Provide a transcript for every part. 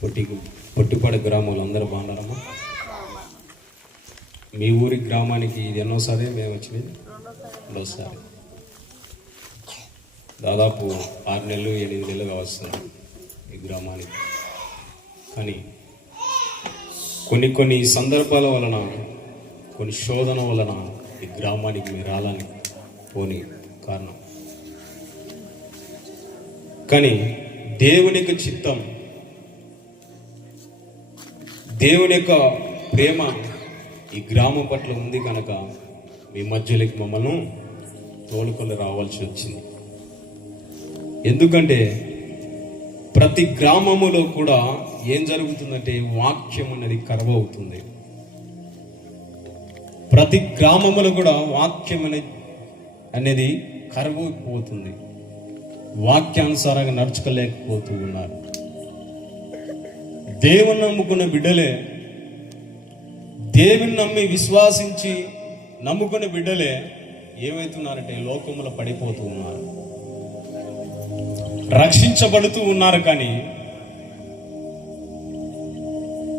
పొట్టిపాడు గ్రామంలో అందరూ బాగున్నారమ్మా. మీ ఊరి గ్రామానికి ఇది ఎన్నోసారి మేము వచ్చినది? రెండోసారి. దాదాపు 6 నెలలు 8 నెలలుగా వస్తున్నాం ఈ గ్రామానికి. కానీ కొన్ని సందర్భాల వలన, కొన్ని శోధన వలన ఈ గ్రామానికి మీరు రాలని పోని కారణం. కానీ దేవుని యొక్క చిత్తం, దేవుని యొక్క ప్రేమ ఈ గ్రామం పట్ల ఉంది కనుక మీ మధ్యలోకి మమ్మల్ని తోలుకొని రావాల్సి వచ్చింది. ఎందుకంటే ప్రతి గ్రామములో కూడా ఏం జరుగుతుందంటే వాక్యం అనేది కరువు అవుతుంది. ప్రతి గ్రామములో కూడా వాక్యం అనేది కరువు పోతుంది. వాక్యానుసారంగా నడుచుకోలేకపోతూ ఉన్నారు. దేవుని నమ్ముకున్న బిడ్డలే, దేవుని నమ్మి విశ్వాసించి నమ్ముకున్న బిడ్డలే ఏమవుతున్నారంటే లోకములో పడిపోతూ ఉన్నారు. రక్షించబడుతూ ఉన్నారు కానీ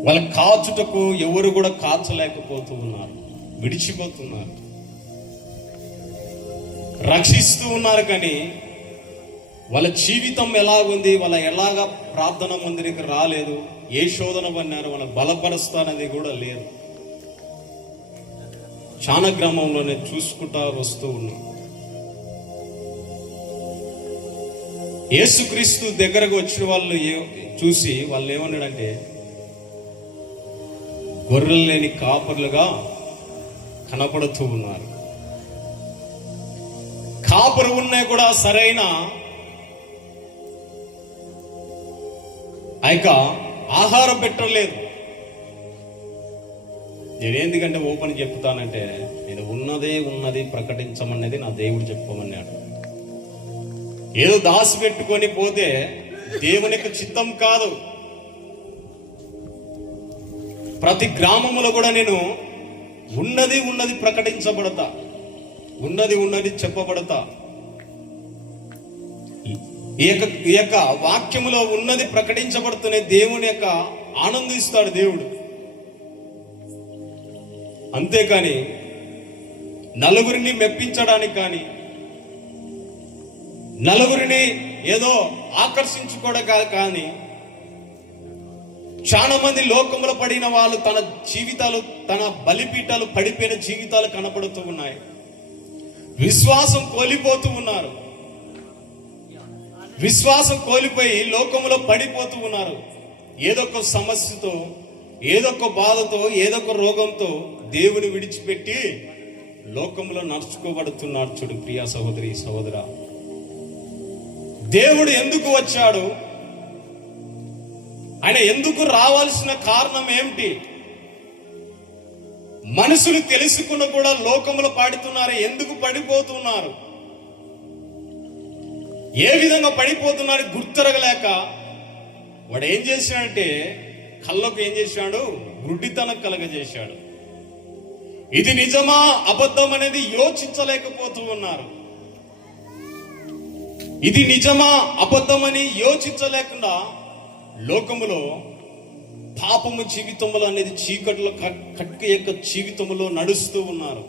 వాళ్ళ కాచుటకు ఎవరు కూడా కాచలేకపోతూ ఉన్నారు, విడిచిపోతున్నారు. రక్షిస్తూ ఉన్నారు కానీ వాళ్ళ జీవితం ఎలాగుంది, వాళ్ళ ఎలాగా ప్రార్థన మందిరికి రాలేదు, ఏ శోధన పడినారు, వాళ్ళ బలపరుస్తానది కూడా లేదు. చాలా గ్రామంలోనే చూసుకుంటా వస్తూ ఉన్నాం. యేసుక్రీస్తు దగ్గరకు వచ్చిన వాళ్ళు చూసి వాళ్ళు ఏమన్నాడంటే, గొర్రెలు లేని కాపర్లుగా కనపడుతూ ఉన్నారు. కాపరు ఉన్నా కూడా సరైన ఆహారం పెట్టలేదు. నేను ఎందుకంటే ఓపెన్ చెప్తానంటే, నేను ఉన్నది ప్రకటించమనేది నా దేవుడు చెప్పమన్నాడు. ఏదో దాసి పెట్టుకొని పోతే దేవుని యొక్క చిత్తం కాదు. ప్రతి గ్రామంలో కూడా నేను ఉన్నది ప్రకటించబడతా, ఉన్నది చెప్పబడతా. ఈ యొక్క వాక్యములో ఉన్నది ప్రకటించబడుతూనే దేవుని యొక్క ఆనందిస్తాడు దేవుడు. అంతేకాని నలుగురిని మెప్పించడానికి కానీ, నలుగురిని ఏదో ఆకర్షించుకోవడం కానీ, చాలా మంది లోకంలో పడిన వాళ్ళు తన జీవితాలు, తన బలిపీఠాలు పడిపోయిన జీవితాలు కనపడుతూ ఉన్నాయి. విశ్వాసం కోల్పోతూ ఉన్నారు. విశ్వాసం కోల్పోయి లోకంలో పడిపోతూ ఉన్నారు. ఏదొక సమస్యతో, ఏదొక బాధతో, ఏదొక రోగంతో దేవుని విడిచిపెట్టి లోకంలో నడుచుకోబడుతున్నాడు. చూడు ప్రియా సహోదరి సహోదరా, దేవుడు ఎందుకు వచ్చాడు? ఆయన ఎందుకు రావాల్సిన కారణం ఏమిటి? మనుషులు తెలుసుకున్న కూడా లోకంలో పడుతున్నారు. ఎందుకు పడిపోతున్నారు? ఏ విధంగా పడిపోతున్నారు గుర్తెరగలేక వాడు ఏం చేశాడంటే, కళ్ళకు ఏం చేశాడు? గుడ్డితనం కలగజేశాడు. ఇది నిజమా అబద్ధం అనేది యోచించలేకపోతూ ఉన్నారు. ఇది నిజమా అబద్ధం అని యోచించలేకుండా లోకములో పాపము జీవితంలో అనేది చీకటిలో కట్క యొక్క జీవితంలో నడుస్తూ ఉన్నారు.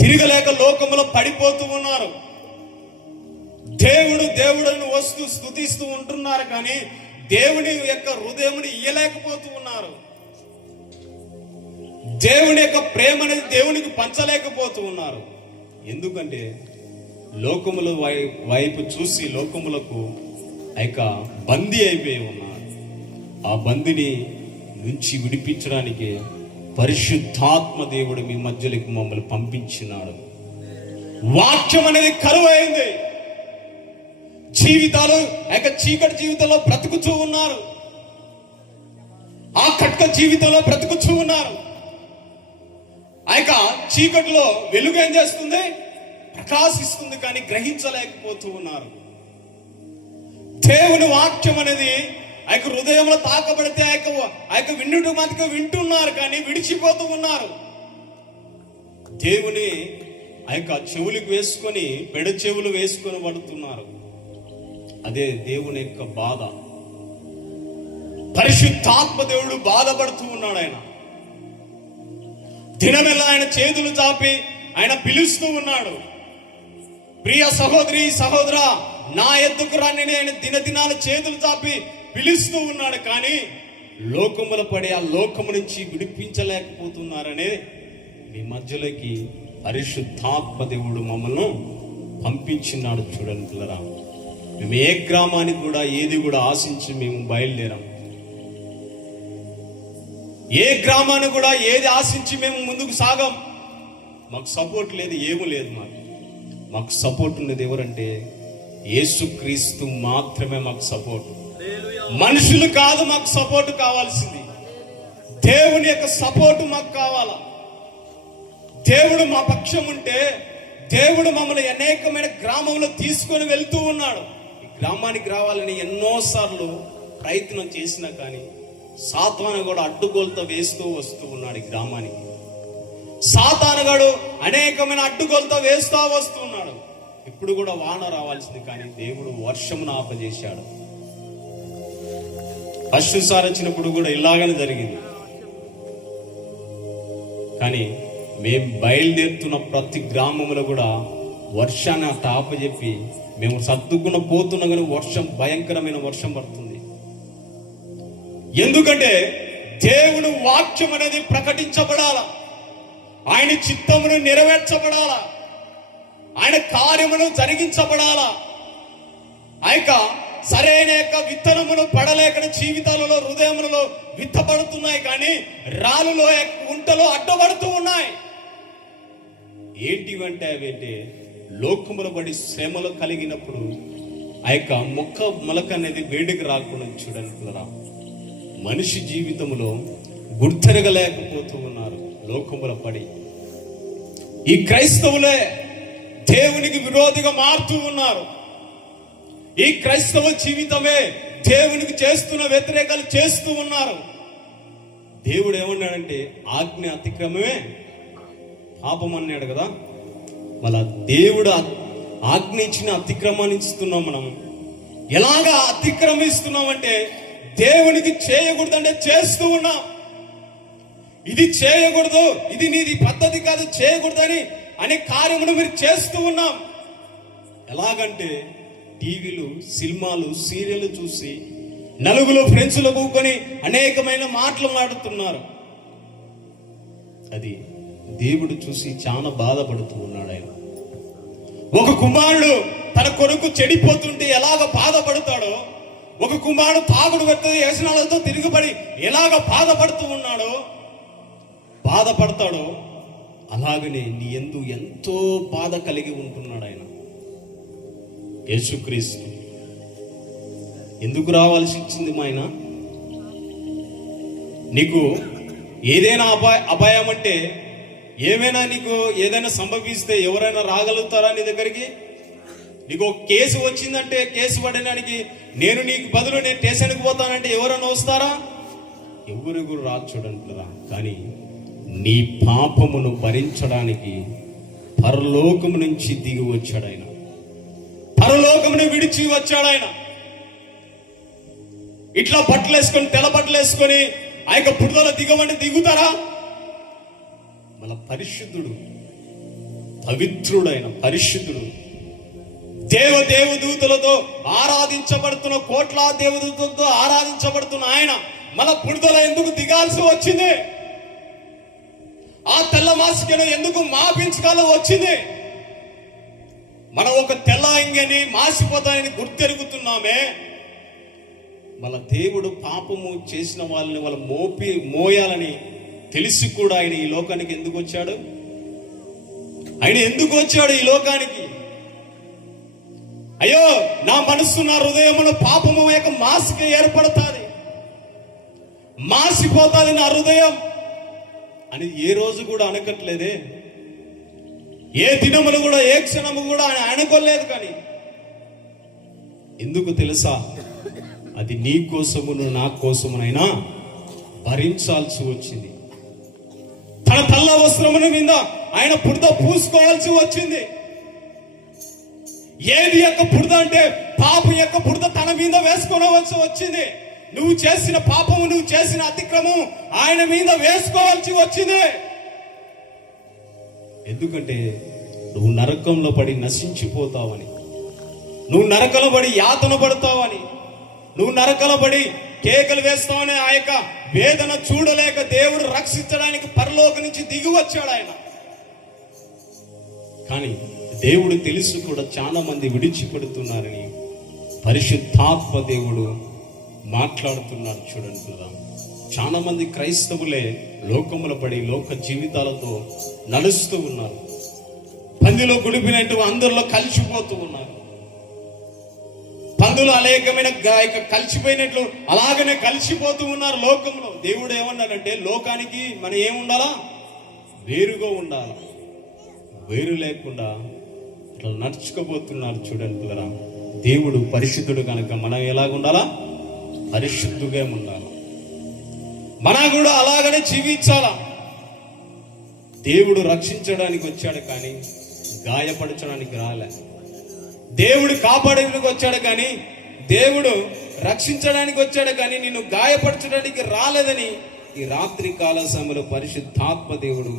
తిరగలేక లోకములో పడిపోతూ ఉన్నారు. దేవుడిని వస్తూ స్తుతిస్తూ ఉంటున్నారు కానీ దేవుని యొక్క హృదయముని ఇయ్యలేకపోతూ ఉన్నారు. దేవుని యొక్క ప్రేమ అనేది దేవునికి పంచలేకపోతూ ఉన్నారు. ఎందుకంటే లోకముల వైపు చూసి లోకములకు బందీ అయిపోయి ఉన్నారు. ఆ బందిని నుంచి విడిపించడానికి పరిశుద్ధాత్మ దేవుడు మీ మధ్యలోకి మమ్మల్ని పంపించినాడు. వాక్యం అనేది కరువైంది. జీవితాలు చీకటి జీవితంలో బ్రతుకుతూ ఉన్నారు. ఆ కట్క జీవితంలో బ్రతుకుతూ ఉన్నారు. చీకటిలో వెలుగు ఏం చేస్తుంది? ప్రకాశిస్తుంది, కానీ గ్రహించలేకపోతూ ఉన్నారు. దేవుని వాక్యం అనేది హృదయంలో తాకబడితే విన్నుట మటుకు వింటున్నారు కానీ విడిచిపోతూ ఉన్నారు. దేవుని చెవులకు వేసుకొని పెడ చెవులు వేసుకొని పడుతున్నారు. అదే దేవుని యొక్క బాధ. పరిశుద్ధాత్మ దేవుడు బాధపడుతూ ఉన్నాడు. ఆయన దినమెల్లా ఆయన చేతులు చాపి ఆయన పిలుస్తూ ఉన్నాడు. ప్రియ సహోదరి సహోదర, నా ఎద్దుకు రాని ఆయన దినదినాలు చేతులు చాపి పిలుస్తూ ఉన్నాడు. కానీ లోకముల పడి ఆ లోకము నుంచి విడిపించలేకపోతున్నారనే మీ మధ్యలోకి పరిశుద్ధాత్మ దేవుడు మమ్మల్ని పంపించినాడు. చూడండి పిల్లరా, మేము ఏ గ్రామానికి కూడా ఏది కూడా ఆశించి మేము బయలుదేరాం. ఏ గ్రామాన్ని కూడా ఏది ఆశించి మేము ముందుకు సాగం. మాకు సపోర్ట్ లేదు, ఏమీ లేదు. మాకు సపోర్ట్ ఉన్నది ఎవరంటే యేసుక్రీస్తు మాత్రమే మాకు సపోర్ట్. మనుషులు కాదు మాకు సపోర్ట్ కావాల్సింది, దేవుని యొక్క సపోర్ట్ మాకు కావాలా. దేవుడు మా పక్షం ఉంటే దేవుడు మమ్మల్ని అనేకమైన గ్రామంలో తీసుకొని వెళ్తూ ఉన్నాడు. ఈ గ్రామానికి రావాలని ఎన్నోసార్లు ప్రయత్నం చేసినా కానీ సాతాను కూడా అడ్డుగోలుతో వేస్తూ వస్తూ ఉన్నాడు. ఈ గ్రామానికి సాతానుగాడు అనేకమైన అడ్డుగోలుతో వేస్తూ వస్తున్నాడు. ఇప్పుడు కూడా వాన రావాల్సింది, కానీ దేవుడు వర్షమును ఆపజేశాడు. ఫస్ట్ సారి వచ్చినప్పుడు కూడా ఇలాగనే జరిగింది. కానీ మేము బయలుదేరుతున్న ప్రతి గ్రామంలో కూడా వర్షాన్ని అట్ట ఆపజెప్పి మేము సర్దుకున్న పోతున్నా కానీ వర్షం, భయంకరమైన వర్షం పడుతుంది. ఎందుకంటే దేవుని వాక్యం అనేది ప్రకటించబడాల, ఆయన చిత్తమును నెరవేర్చబడాల, ఆయన కార్యమును జరిగించబడాల. ఆ యొక్క సరైన యొక్క విత్తనమును పడలేక జీవితాలలో హృదయములలో విత్తబడుతున్నాయి, కానీ రాళ్ళలో ఉంటలో అడ్డబడుతూ ఉన్నాయి. ఏంటివంటే అవేంటే లోకముల బడి శ్రమలు కలిగినప్పుడు ఆ యొక్క మొలక అనేది వేడికి రాకుండా చూడండి. మనిషి జీవితంలో గుర్తెరగలేకపోతూ ఉన్నారు లోకముల పడి. ఈ క్రైస్తవులే దేవునికి విరోధిగా మారుతూ ఉన్నారు. ఈ క్రైస్తవ జీవితమే దేవునికి చేస్తున్న వ్యతిరేకాలు చేస్తూ ఉన్నారు. దేవుడు ఏమన్నాడంటే ఆజ్ఞ అతిక్రమమే పాపం అన్నాడు కదా. మళ్ళా దేవుడు ఆజ్ఞ ఇచ్చిన అతిక్రమాన్ని ఇస్తున్నాం. మనం ఎలాగా అతిక్రమిస్తున్నామంటే దేవునికి చేయకూడదంటే చేస్తూ ఉన్నాం. ఇది చేయకూడదు, ఇది నీది పద్ధతి కాదు, చేయకూడదని అనే కార్యమును మీరు చేస్తూ ఉన్నాం. ఎలాగంటే టీవీలు, సినిమాలు, సీరియల్ చూసి నలుగురు ఫ్రెండ్స్లో కూకొని అనేకమైన మాటలు మాడుతున్నారు. అది దేవుడు చూసి చాలా బాధపడుతూ ఉన్నాడు. ఆయన ఒక కుమారుడు తన కొడుకు చెడిపోతుంటే ఎలాగ బాధపడతాడో, ఒక కుమారుడు తాగుడు పెద్దది వ్యసనాలతో తిరుగుబడి ఎలాగ బాధపడతాడో అలాగనే నీ యందు ఎంతో బాధ కలిగి ఉంటున్నాడు ఆయన. యేసుక్రీస్తు ఎందుకు రావాల్సి వచ్చింది మా ఆయన? నీకు ఏదైనా అపాయం అంటే, ఏమైనా నీకు ఏదైనా సంభవిస్తే ఎవరైనా రాగలుగుతారా నీ దగ్గరికి? నీకు ఒక కేసు వచ్చిందంటే కేసు పడడానికి నేను నీకు బదులు నేను స్టేషన్కి పోతానంటే ఎవరైనా వస్తారా? ఎవరు రాదు. చూడండి. కానీ నీ పాపమును భరించడానికి పరలోకము నుంచి దిగి వచ్చాడు ఆయన. పరలోకమును విడిచి వచ్చాడు ఆయన. ఇట్లా బట్టలు వేసుకొని, తెల్ల బట్టలు వేసుకొని ఆ యొక్క బురదలో దిగమంటే దిగుతారా? మన పరిశుద్ధుడు, పవిత్రుడైన పరిశుద్ధుడు, దేవదూతలతో ఆరాధించబడుతున్న, కోట్ల దేవదూతలతో ఆరాధించబడుతున్న ఆయన మన బురదలో ఎందుకు దిగాల్సి వచ్చింది? ఆ తెల్ల మాసికను ఎందుకు మాపించకాలో వచ్చింది? మనం ఒక తెల్ల ఇంగని మాసిపోతానని గుర్తెరుగుతున్నామే. మన దేవుడు పాపము చేసిన వాళ్ళని వాళ్ళ మోయాలని తెలిసి కూడా ఆయన ఈ లోకానికి ఎందుకు వచ్చాడు? ఆయన ఎందుకు వచ్చాడు ఈ లోకానికి? అయ్యో, నా మనస్సు, నా హృదయమును పాపము యొక్క మాసిక ఏర్పడుతుంది, మాసిపోతుంది నా హృదయం అని ఏ రోజు కూడా అనకట్లేదే. ఏ దినములు కూడా, ఏ క్షణము కూడా ఆయన అనుకోలేదు. కానీ ఎందుకు తెలుసా? అది నీ కోసమును నా కోసమునైనా భరించాల్సి వచ్చింది. తన తల్ల వస్త్రముల మీద ఆయన బురద పూసుకోవాల్సి వచ్చింది. ఏది యొక్క బురద అంటే పాపం యొక్క బురద తన మీద వేసుకోవలసి వచ్చింది. నువ్వు చేసిన పాపము, నువ్వు చేసిన అతిక్రమం ఆయన మీద వేసుకోవాల్సి వచ్చింది. ఎందుకంటే నువ్వు నరకంలో పడి నశించిపోతావని, నువ్వు నరకంలో పడి యాతన పడతావని, నువ్వు నరకంలో పడి కేకలు వేస్తావని ఆ యొక్క వేదన చూడలేక దేవుడు రక్షించడానికి పరలోకం నుంచి దిగి వచ్చాడు ఆయన. కానీ దేవుడు తెలుసు కూడా చాలా మంది విడిచిపెడుతున్నారని పరిశుద్ధాత్మ దేవుడు మాట్లాడుతున్నాడు. చూడండి కదా, చాలా మంది క్రైస్తవులే లోకముల పడి లోక జీవితాలతో నడుస్తూ ఉన్నారు. పందిలో గుడిపినట్టు అందరిలో కలిసిపోతూ ఉన్నారు. పందులు అనేకమైన కలిసిపోయినట్లు అలాగనే కలిసిపోతూ ఉన్నారు లోకంలో. దేవుడు ఏమన్నాడంటే లోకానికి మనం ఏముండాలా? వేరుగా ఉండాలా. వేరు లేకుండా ఇట్లా నడుచుకోబోతున్నారు. చూడండి పిల్లరా, దేవుడు పరిశుద్ధుడు కనుక మనం ఎలాగుండాలా? పరిశుద్ధుగా ఉండాలి. మనం కూడా అలాగనే జీవించాలా. దేవుడు రక్షించడానికి వచ్చాడు కానీ గాయపరచడానికి రాలే. దేవుడు కాపాడడానికి వచ్చాడు కానీ, దేవుడు రక్షించడానికి వచ్చాడు కానీ నిన్ను గాయపరచడానికి రాలేదని ఈ రాత్రి కాల సమయంలో పరిశుద్ధాత్మ దేవుడు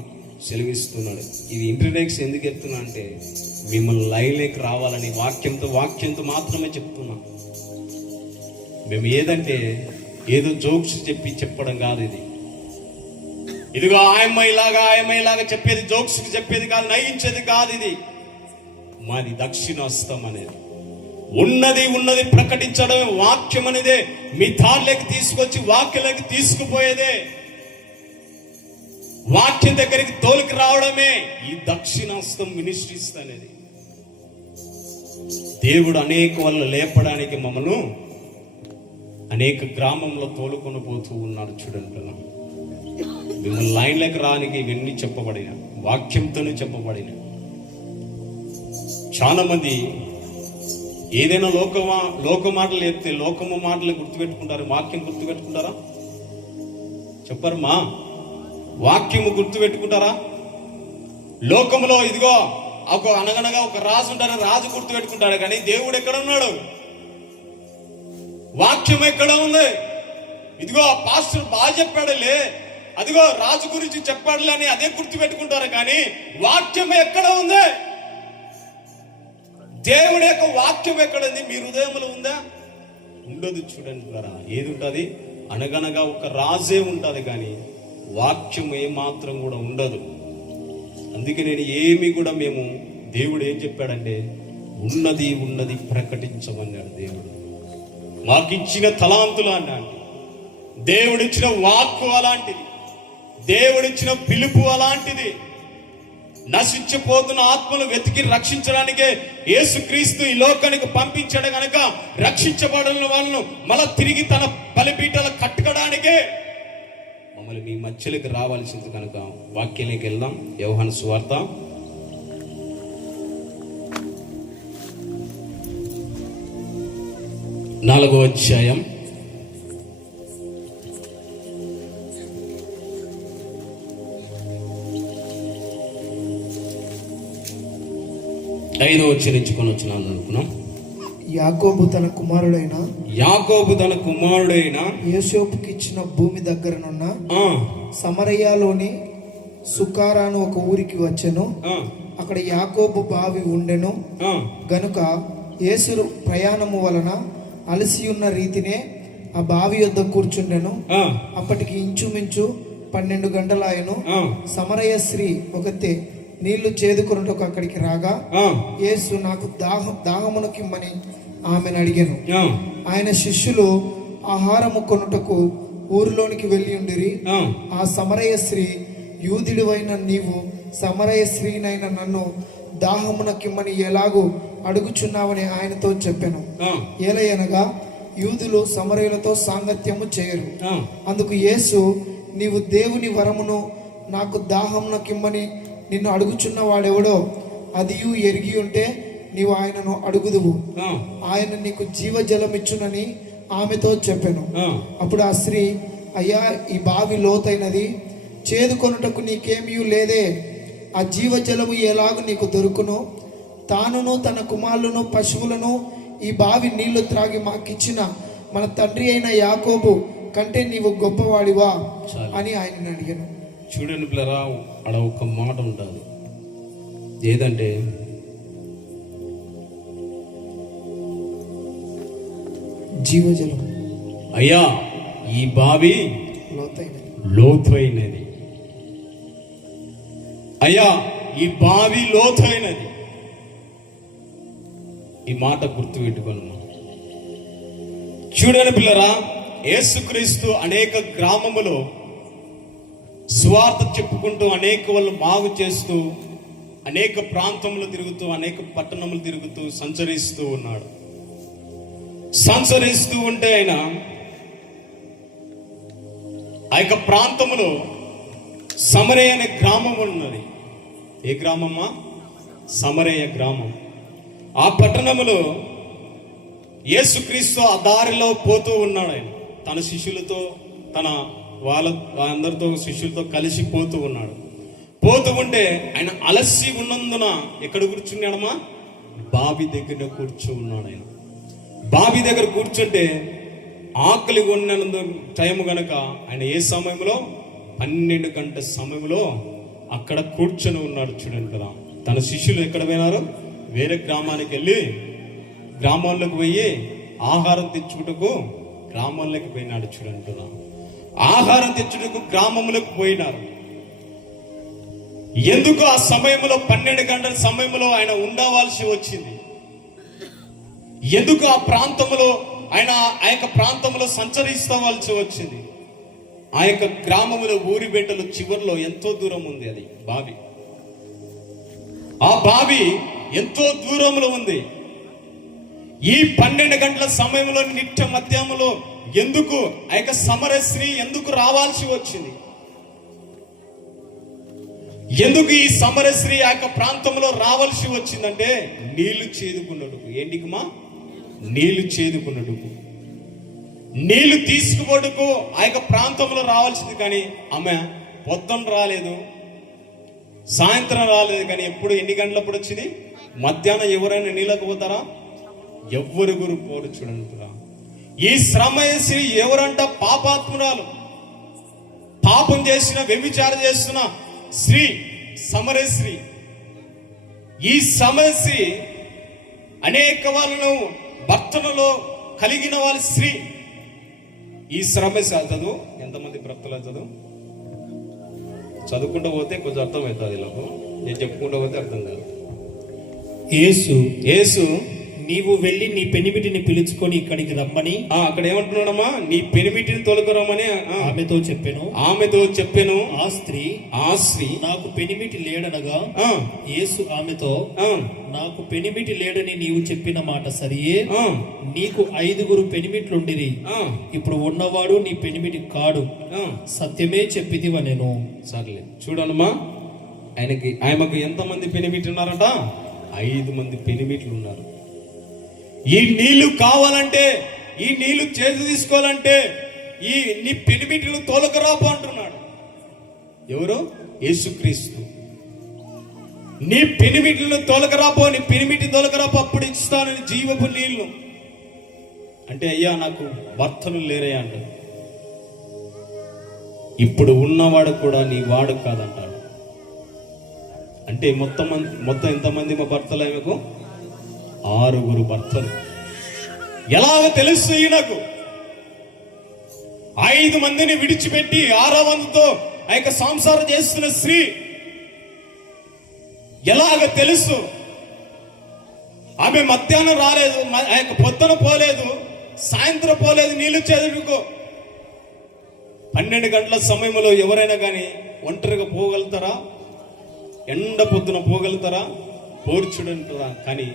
సెలవిస్తున్నాడు. ఇది ఇంట్రడక్షన్ ఎందుకు చెప్తున్నా అంటే మిమ్మల్ని లైన్లోకి రావాలని వాక్యంతో మాత్రమే చెప్తున్నా. మేము ఏదంటే ఏదో జోక్స్ చెప్పడం కాదు. ఇదిగో ఆయమ్మ చెప్పేది జోక్స్ చెప్పేది కాదు, నయించేది కాదు. ఇది మాది దక్షిణాస్తం అనేది ఉన్నది ప్రకటించడమే వాక్యం అనేదే. మీ దారిలోకి తీసుకొచ్చి వాక్యంలోకి తీసుకుపోయేదే, వాక్యం దగ్గరికి తోలికి రావడమే ఈ దక్షిణాస్తం మినిస్ట్రీస్ అనేది. దేవుడు అనేక వాళ్ళు లేపడానికి మమ్మల్ని అనేక గ్రామంలో తోలుకొని పోతూ ఉన్నాడు. చూడండి, మిమ్మల్ని లైన్లోకి రానికి ఇవన్నీ చెప్పబడిన వాక్యంతోనే చెప్పబడిన. చాలా మంది ఏదైనా లోక మాటలు చెప్తే లోకము మాటలు గుర్తుపెట్టుకుంటారు, వాక్యం గుర్తుపెట్టుకుంటారా? చెప్పరు మా వాక్యము గుర్తుపెట్టుకుంటారా? లోకములో ఇదిగో అనగనగా ఒక రాజు ఉంటాడు, రాజు గుర్తుపెట్టుకుంటాడు కానీ దేవుడు ఎక్కడ ఉన్నాడు? వాక్యం ఎక్కడ ఉంది? ఇదిగో పాస్టర్ బాగా చెప్పాడులే, అదిగో రాజు గురించి చెప్పాడులే అని అదే గుర్తుపెట్టుకుంటారు కానీ వాక్యం ఎక్కడ ఉంది? దేవుడి యొక్క వాక్యం ఎక్కడుంది? మీ హృదయంలో ఉందా? ఉండదు. చూడండి ద్వారా ఏది ఉంటుంది? అనగనగా ఒక రాజే ఉంటుంది కానీ వాక్యం ఏమాత్రం కూడా ఉండదు. అందుకే నేను ఏమి కూడా మేము దేవుడు ఏం చెప్పాడంటే ఉన్నది ప్రకటించమన్నాడు. దేవుడు మాకిచ్చిన తలాంతులు అన్నాడు. దేవుడిచ్చిన వాక్కు అలాంటిది, దేవుడిచ్చిన పిలుపు అలాంటిది. నశించిపోతున్న ఆత్మలు వెతికి రక్షించడానికే యేసుక్రీస్తు ఈ లోకానికి పంపించాడు కనుక రక్షించబడిన వాళ్ళను మళ్ళా తిరిగి తన బలిపీఠాలు కట్టుకోవడానికే మమ్మల్ని మీ మధ్యలోకి రావాల్సింది కనుక వాక్యానికి వెళ్దాం. యోహాను సువార్త 4వ అధ్యాయం 5వ వచనం ఎంచుకొని వచ్చినాను అనుకున్నాం. యాకోబు తన కుమారుడైన యోసేపుకి ఇచ్చిన భూమి దగ్గరనున్న సమరయలోని సుకారాను ఒక ఊరికి వచ్చెను. అక్కడ యాకోబు బావి ఉండెను గనుక యేసు ప్రయాణము వలన అలసి ఉన్న రీతినే ఆ బావి యొద్ద కూర్చుండెను. అప్పటికి ఇంచుమించు 12 గంటలాయను. సమరయ స్త్రీ ఒకతే నీళ్లు చేదుకొనుటకు అక్కడికి రాగా యేసు నాకు దాహమునకిమ్మని ఆమెను అడిగాను. ఆయన శిష్యులు ఆహారము కొనుటకు ఊరిలోనికి వెళ్ళి ఉండిరి. ఆ సమరయ స్త్రీ, యూదుడివైన నీవు సమరయ స్త్రీనైన నన్ను దాహమునకిమ్మని ఎలాగూ అడుగుచున్నావని ఆయనతో చెప్పాను. ఏలయనగా యూదులు సమరయులతో సాంగత్యము చేయరు. అందుకు యేసు, నీవు దేవుని వరమును నాకు దాహమునకిమ్మని నిన్ను అడుగుచున్న వాడెవడో అదియు ఎరిగి ఉంటే నీవు ఆయనను అడుగుదువు, ఆయన నీకు జీవజలమిచ్చునని ఆమెతో చెప్పాను. అప్పుడు ఆ స్త్రీ, అయ్యా, ఈ బావి లోతైనది, చేదుకొనుటకు నీకేమీ లేదే. ఆ జీవజలము ఎలాగూ నీకు దొరుకును? తానును తన కుమారులను పశువులను ఈ బావి నీళ్లు త్రాగి మాకిచ్చిన మన తండ్రి అయిన యాకోబు కంటే నీవు గొప్పవాడివా చాలు. అని ఆయనని అడిగాను. చూడండి పిల్లరా, అక్కడ ఒక మాట ఉంటుంది, ఏదంటే జీవజలం అయ్యా ఈ బావి లోతైనది. లోతైనది, అయ్యా ఈ బావి లోతైనది. ఈ మాట గుర్తు పెట్టుకోను. చూడండి పిల్లరా, యేసుక్రీస్తు అనేక గ్రామములో స్వార్థ చెప్పుకుంటూ అనేక వాళ్ళు బాగు చేస్తూ అనేక ప్రాంతములు తిరుగుతూ అనేక పట్టణములు తిరుగుతూ సంచరిస్తూ ఉన్నాడు. సంచరిస్తూ ఉంటే ఆయన ఆ యొక్క ప్రాంతములో సమరే అనే గ్రామం ఉన్నది. ఏ గ్రామమ్మా? సమరేయ గ్రామం. ఆ పట్టణములో యేసుక్రీస్తు ఆ దారిలో పోతూ ఉన్నాడు. ఆయన తన శిష్యులతో వాళ్ళందరితో శిష్యులతో కలిసి పోతూ ఉన్నాడు. పోతూ ఉంటే ఆయన అలసి ఉన్నందున ఎక్కడ కూర్చున్నాడమ్మా? బావి దగ్గర కూర్చున్నాడు. ఆయన బావి దగ్గర కూర్చుంటే ఆకలి ఉన్నందు టైం గనక ఆయన ఏ సమయంలో 12 గంటల సమయంలో అక్కడ కూర్చొని ఉన్నాడు. చూడండి కదా, తన శిష్యులు ఎక్కడ పోయినారు? వేరే గ్రామానికి వెళ్ళి గ్రామాల్లోకి పోయి ఆహారం తెచ్చుటకు గ్రామాల్లోకి పోయినాడు. చూడండి కదా, ఆహారం తెచ్చుటకు గ్రామంలోకి పోయినారు. ఎందుకు ఆ సమయంలో 12 గంటల సమయంలో ఆయన ఉండవలసి వచ్చింది? ఎందుకు ఆ ప్రాంతంలో ఆయన ఆ యొక్క ప్రాంతంలో సంచరిస్తవలసి వచ్చింది? ఆ యొక్క గ్రామములో ఊరి బెట్టలు చివరిలో ఎంతో దూరం ఉంది అది బావి. ఆ బావి ఎంతో దూరంలో ఉంది. ఈ 12 గంటల సమయంలో నిత్య మధ్యాహ్నంలో ఎందుకు ఆ యొక్క సమరశ్రీ ఎందుకు రావాల్సి వచ్చింది? ఎందుకు ఈ సమరశ్రీ ఆ యొక్క ప్రాంతంలో రావాల్సి వచ్చిందంటే నీళ్లు చేదుకున్నట్టుకు. ఏంటికిమా? నీళ్లు చేదుకున్నట్టుకు, నీళ్లు తీసుకుపోటుకు ఆ యొక్క ప్రాంతంలో రావాల్సింది. కానీ ఆమె పొద్దున రాలేదు, సాయంత్రం రాలేదు. కానీ ఎప్పుడు ఎన్ని గంటలప్పుడు వచ్చింది? మధ్యాహ్నం. ఎవరైనా నీళ్ళకు పోతారా? ఎవ్వరు గురు పోరు. చూడండి, ఈ శ్రమశ్రీ ఎవరంట? పాపాత్మురాలు, పాపం చేసిన, వ్యభిచారం చేస్తున్న స్త్రీ సమరశ్రీ. ఈ సమరశ్రీ అనేక వాళ్ళను భర్తలలో కలిగిన వాళ్ళ స్త్రీ. ఈ శ్రమశ్రీ చదువు ఎంతమంది భర్తలు చదువు చదువుకుంటూ పోతే కొంచెం అర్థం అవుతుంది. ఇలా నేను చెప్పుకుంటూ పోతే అర్థం కాదు. యేసు నీవు వెళ్ళి నీ పెనిమిటిని పిలుచుకొని ఇక్కడికి రమ్మని అక్కడ ఏమంటున్నాడమ్మా? నీ పెనిమిటిని తొలగరమ్మని ఆమెతో చెప్పాను. ఆ స్త్రీ నాకు పెనిమిటి లేడనగా యేసు ఆమెతో, నాకు పెనిమిటి లేడని నీవు చెప్పిన మాట సరియే. నీకు 5 పెనిమిట్లుండిరి, ఇప్పుడు ఉన్నవాడు నీ పెనిమిటి కాడు, సత్యమే చెప్పిదివ నేను. సర్లే, చూడమ్మా, ఆమెకు ఎంతమంది పెనిమిటి ఉన్నారట? 5 మంది పెనిమిట్లు ఉన్నారు. ఈ నీళ్లు కావాలంటే, ఈ నీళ్లు చేతి తీసుకోవాలంటే ఈ నీ పెనిమిటిని తోలకరాపు అంటున్నాడు. ఎవరు? యేసుక్రీస్తు. నీ పెనిమిటిని తోలకరాపో, నీ పెనిమిటి తోలకరాపో, అప్పుడు ఇస్తాను జీవపు నీళ్లు అంటే. అయ్యా నాకు భర్తలు లేరయ్యా అంట. ఇప్పుడు ఉన్నవాడు కూడా నీ వాడు కాదంటాడు. అంటే మొత్తం ఎంతమంది మా భర్తలు? ఆమెకు 6 భర్తలు. ఎలాగ తెలుసు ఈయనకు? 5 మందిని విడిచిపెట్టి 6వ మందితో ఆ యొక్క సంసారం చేస్తున్న స్త్రీ. ఎలాగ తెలుసు? ఆమె మధ్యాహ్నం రాలేదు, ఆ యొక్క పొద్దున పోలేదు, సాయంత్రం పోలేదు నీళ్లు చేదుకో. 12 గంటల సమయంలో ఎవరైనా కానీ ఒంటరిగా పోగలుగుతారా? ఎండ పొద్దున పోగలుగుతారా? పోర్చుడంటారా? కానీ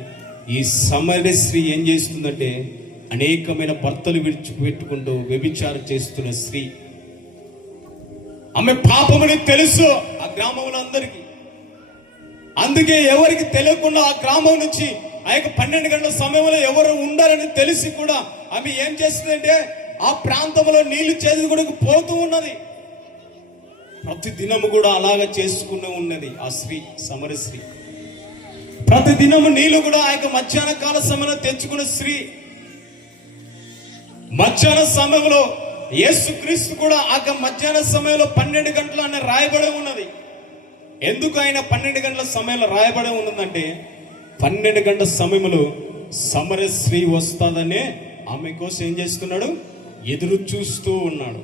ఈ సమరశ్రీ ఏం చేస్తుందంటే అనేకమైన భర్తలు విడిచిపెట్టుకుంటూ వ్యభిచారం చేస్తున్న స్త్రీ. ఆమె పాపమని తెలుసు ఆ గ్రామంలో అందరికీ. అందుకే ఎవరికి తెలియకుండా ఆ గ్రామం నుంచి ఆ యొక్క 12 గంటల సమయంలో ఎవరు ఉండాలని తెలిసి కూడా ఆమె ఏం చేస్తుందంటే ఆ ప్రాంతంలో నీళ్లు చేసి కూడా పోతూ ఉన్నది. ప్రతి దినము కూడా అలాగ చేసుకునే ఉన్నది ఆ స్త్రీ, సమరశ్రీ. ప్రతి దినము నీళ్లు కూడా ఆ యొక్క మధ్యాహ్న కాల సమయంలో తెచ్చుకున్న స్త్రీ. మధ్యాహ్న సమయంలో యేసుక్రీస్తు కూడా ఆ మధ్యాహ్న సమయంలో 12 గంటలు అని రాయబడి ఉన్నది. ఎందుకు ఆయన 12 గంటల సమయంలో రాయబడి ఉన్నదంటే 12 గంటల సమయంలో సమరయ స్త్రీ వస్తుందనే ఆమె కోసం ఏం చేస్తున్నాడు? ఎదురు చూస్తూ ఉన్నాడు.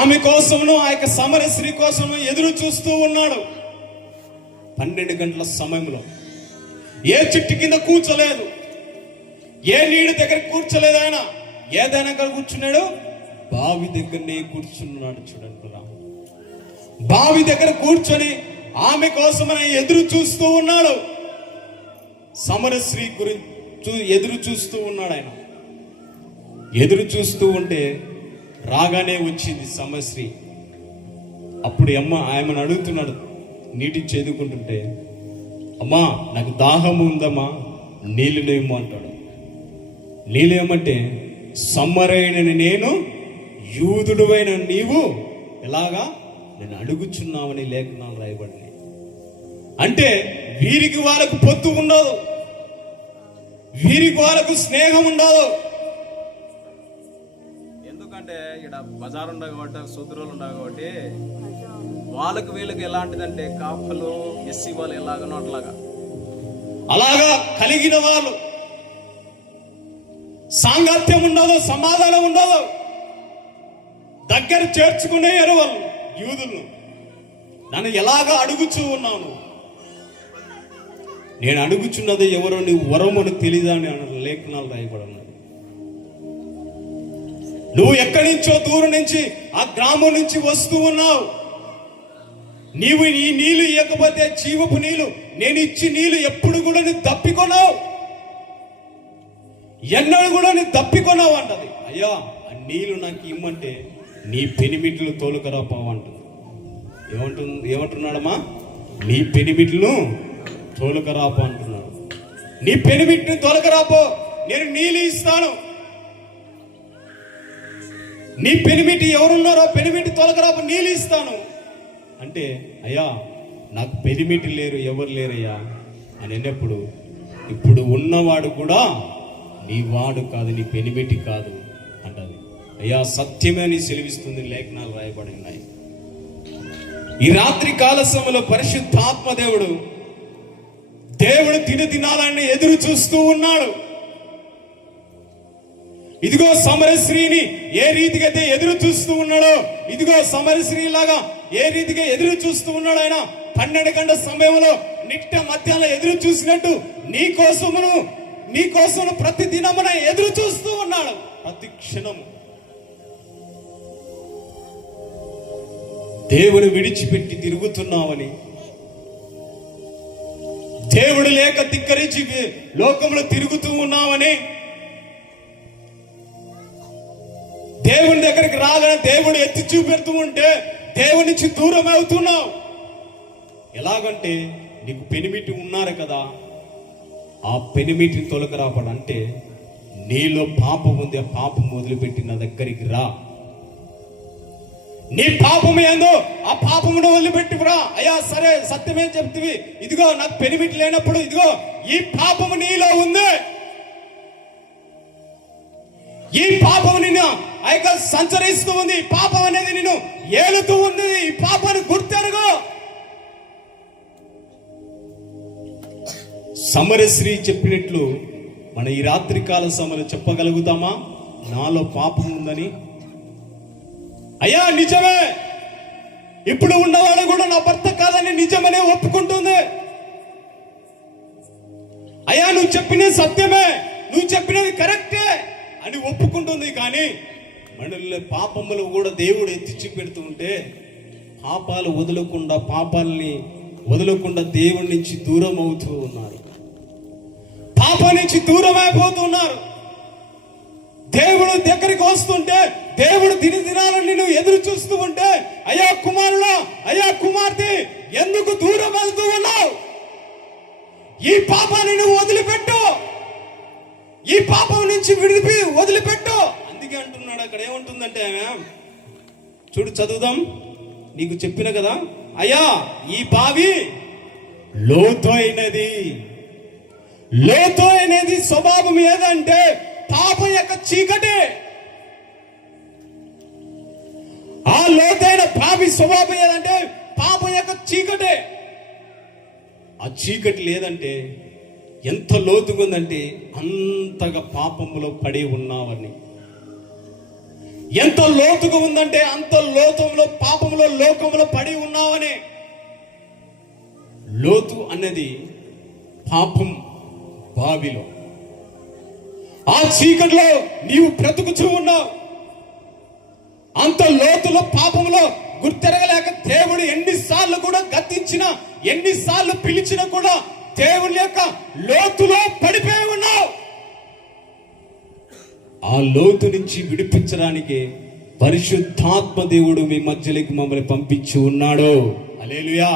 ఆమె కోసమును ఆ యొక్క సమరయ స్త్రీ కోసము ఎదురు చూస్తూ ఉన్నాడు. 12 గంటల సమయంలో ఏ చెట్టు కింద కూర్చోలేదు, ఏ నీడి దగ్గర కూర్చోలేదు. ఆయన ఏదైనా కూర్చున్నాడు, బావి దగ్గరనే కూర్చున్నాడు. చూడండి, బావి దగ్గర కూర్చొని ఆమె కోసం ఎదురు చూస్తూ ఉన్నాడు. సమరయ స్త్రీ గురించి ఎదురు చూస్తూ ఉన్నాడు. ఆయన ఎదురు చూస్తూ ఉంటే రాగానే వచ్చింది సమరయ స్త్రీ. అప్పుడు ఆమెను అడుగుతున్నాడు, నీటి చేదుకుంటుంటే, అమ్మా నాకు దాహము ఉందమ్మా, నీళ్ళు లేము అంటాడు. నీళ్ళేమంటే, సమరయుడైన నేను, యూదుడువైన నీవు ఎలాగా నేను అడుగుచున్నామని లేఖనాలు రాయబడినాయి. అంటే వీరికి వాళ్ళకు పొత్తు ఉండదు, వీరికి వాళ్ళకు స్నేహం ఉండదు. ఎందుకంటే ఇక్కడ బజార్ ఉండవు కాబట్టి, సూత్రులు ఉండవు కాబట్టి, వాళ్ళకు వీళ్ళకి ఎలాంటిదంటే కాపులు ఎస్సీ వాళ్ళు ఎలాగనో అట్లాగా అలాగా కలిగిన వాళ్ళు సాంగత్యం ఉండదు, సమాధానం ఉండదు. దగ్గర చేర్చుకునే వాళ్ళు యూదులను. నన్ను ఎలాగా అడుగుచూ ఉన్నాను, నేను అడుగుచున్నది ఎవరో నీ వరమును తెలియదా అని లేఖనాలు రాయబడినాయి. నువ్వు ఎక్కడి నుంచో దూరం నుంచి ఆ గ్రామం నుంచి వస్తూ ఉన్నావు. నీవు ఈ నీళ్లు ఇవ్వకపోతే జీవపు నీళ్లు నేను ఇచ్చి నీళ్లు ఎప్పుడు కూడా నువ్వు దప్పికొన్నావు, ఎన్నడూ కూడా నువ్వు దప్పికొన్నావు అంటది. అయ్యా ఆ నీళ్లు నాకు ఇమ్మంటే నీ పెనిమిట్లు తోలుకరాపోవంటుంది. ఏమంటున్నాడమ్మా? నీ పెనిమిట్లను తోలుకరాపో అంటున్నాడు. నీ పెనిమిట్ని తోలుకరాపో, నేను నీళ్ళు ఇస్తాను. నీ పెనిమిటి ఎవరున్నారో పెనిమిటి తొలకరాపు నీళ్ళు ఇస్తాను అంటే, అయ్యా నాకు పెనిమిటి లేరు, ఎవరు లేరయ్యా అని అన్నప్పుడు, ఇప్పుడు ఉన్నవాడు కూడా నీ వాడు కాదు, నీ పెనిమిటి కాదు అంటది. అయ్యా సత్యమే అని సెలవిస్తుంది, లేఖనాలు రాయబడి ఉన్నాయి. ఈ రాత్రి కాల సమయంలో పరిశుద్ధాత్మ దేవుడు తినాలని ఎదురు చూస్తూ ఉన్నాడు. ఇదిగో సమరయ స్త్రీని ఏ రీతిగా అయితే ఎదురు చూస్తూ ఉన్నాడో, ఇదిగో సమరయ స్త్రీ లాగా ఏ రీతిగా ఎదురు చూస్తూ ఉన్నాడు ఆయన 12 గంటల సమయంలో నిట్ట మధ్యాహ్నం ఎదురు చూసినట్టు నీ కోసమును ప్రతి దినమున ఎదురు చూస్తూ ఉన్నాడు. ప్రతి క్షణము దేవుని విడిచిపెట్టి తిరుగుతున్నావని, దేవుడు లేక ధిక్కరించి లోకంలో తిరుగుతూ ఉన్నావని, దేవుని దగ్గరికి రాగానే దేవుడు ఎత్తి చూపెడుతూ ఉంటే దేవుడి నుంచి దూరం అవుతున్నావు. ఎలాగంటే నీకు పెనిమిటి ఉన్నారు కదా, ఆ పెనిమిటిని తొలగరాపడంటే నీలో పాపం ఉంది, ఆ పాపం వదిలిపెట్టి నా దగ్గరికి రా. నీ పాపం ఏందో ఆ పాపమును వదిలిపెట్టి రా. అయ్యా సరే సత్యమే చెప్తివి, ఇదిగో నాకు పెనిమిటి లేనప్పుడు ఇదిగో ఈ పాపము నీలో ఉంది, ఈ పాపం నిన్ను సంచరిస్తూ ఉంది, ఈ పాపం అనేది నిన్ను ఏలుతూ ఉంది, ఈ పాపాన్ని గుర్తెరుగు. సమరశ్రీ చెప్పినట్లు మన ఈ రాత్రి కాల సమయంలో చెప్పగలుగుతామా నాలో పాపం ఉందని? అయ్యా నిజమే, ఇప్పుడు ఉన్నవాడు కూడా నా భర్త కాదని నిజమనే ఒప్పుకుంటుంది. అయ్యా నువ్వు చెప్పినది సత్యమే, నువ్వు చెప్పినది కరెక్టే అని ఒప్పుకుంటుంది. కానీ మనలో పాపములు కూడా దేవుడు ఎత్తి పెడుతూ ఉంటే పాపాలని వదలకుండా దేవుడి నుంచి దూరం అవుతూ ఉన్నారు, పాపం నుంచి దూరం అయిపోతున్నారు. దేవుడు దగ్గరికి వస్తుంటే, దేవుడు దినాలని నువ్వు ఎదురు చూస్తూ ఉంటే, అయ్యా కుమారుడా, అయ్యా కుమార్తె, ఎందుకు దూరం వెళ్తూ ఉన్నావు? ఈ పాపాన్ని నువ్వు వదిలిపెట్టు, ఈ పాపం నుంచి వదిలిపెట్టు. అందుకే అంటున్నాడు. అక్కడ ఏమంటుందంటే చూడు, చదువుదాం. నీకు చెప్పిన కదా, అయ్యా ఈ బావి లోతైనది. లోతైనది స్వభావం ఏదంటే పాపం యొక్క చీకటే. ఆ లోతైన పాపి స్వభావం ఏదంటే పాపం యొక్క చీకటే. ఆ చీకటి లేదంటే ఎంత లోతుగా ఉందంటే అంతగా పాపములో పడి ఉన్నావని. ఎంత లోతుగా ఉందంటే అంత లోతంలో పాపంలో లోకంలో పడి ఉన్నావని. లోతు అనేది పాపం బావిలో, ఆ చీకటిలో నీవు బ్రతుకుతూ ఉన్నావు. అంత లోతులో పాపంలో గుర్తెరగలేక దేవుడు ఎన్నిసార్లు కూడా గద్దించినా, ఎన్నిసార్లు పిలిచినా కూడా దేవుని యొక్క లోతులో పడిపోయి ఉన్నావు. ఆ లోతు నుంచి విడిపించడానికి పరిశుద్ధాత్మ దేవుడు మీ మధ్యలోకి మమ్మల్ని పంపించి ఉన్నాడు. హల్లెలూయా.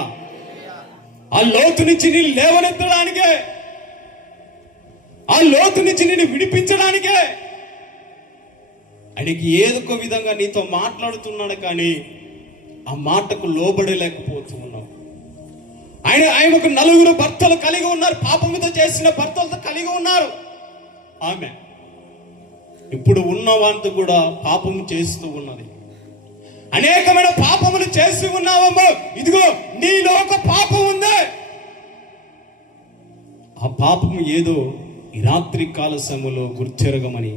ఆ లోతు నుంచి నేను లేవనెత్తడానికే, ఆ లోతు నుంచి నేను విడిపించడానికే ఆయనకి ఏదొక విధంగా నీతో మాట్లాడుతున్నాడు, కానీ ఆ మాటకు లోబడలేకపోతూ ఉన్నావు. ఆయనకు 4 భర్తలు కలిగి ఉన్నారు, పాపముతో చేసిన భర్తలతో కలిగి ఉన్నారు. ఆమె ఇప్పుడు ఉన్నవాంత కూడా పాపము చేస్తూ ఉన్నది. అనేకమైన పాపములు చేస్తూ ఉన్నావమ్మో. ఇదిగో నీలో ఒక పాపం ఉంది. ఆ పాపము ఏదో ఈ రాత్రి కాల సమయంలో గుర్తెరగమని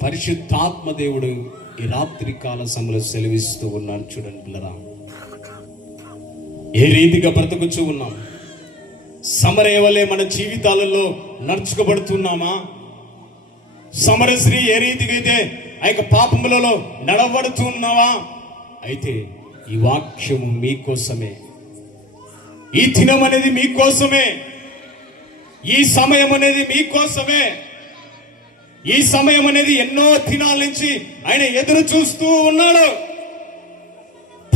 పరిశుద్ధాత్మ దేవుడు ఈ రాత్రి కాల సమయంలో సెలవిస్తూ ఉన్నాడు. చూడండి పిల్లరా, ఏ రీతిగా బ్రతుకుచూ ఉన్నాం. సమరయ వలె మన జీవితాలలో నడుచుకోబడుతున్నామా? సమరశ్రీ ఏ రీతిగా అయితే ఆ యొక్క పాపములలో నడవడుతున్నావా? అయితే ఈ వాక్యము మీకోసమే, ఈ దినం అనేది మీకోసమే, ఈ సమయం అనేది మీకోసమే. ఈ సమయం అనేది ఎన్నో దినాల నుంచి ఆయన ఎదురు చూస్తూ ఉన్నాడు.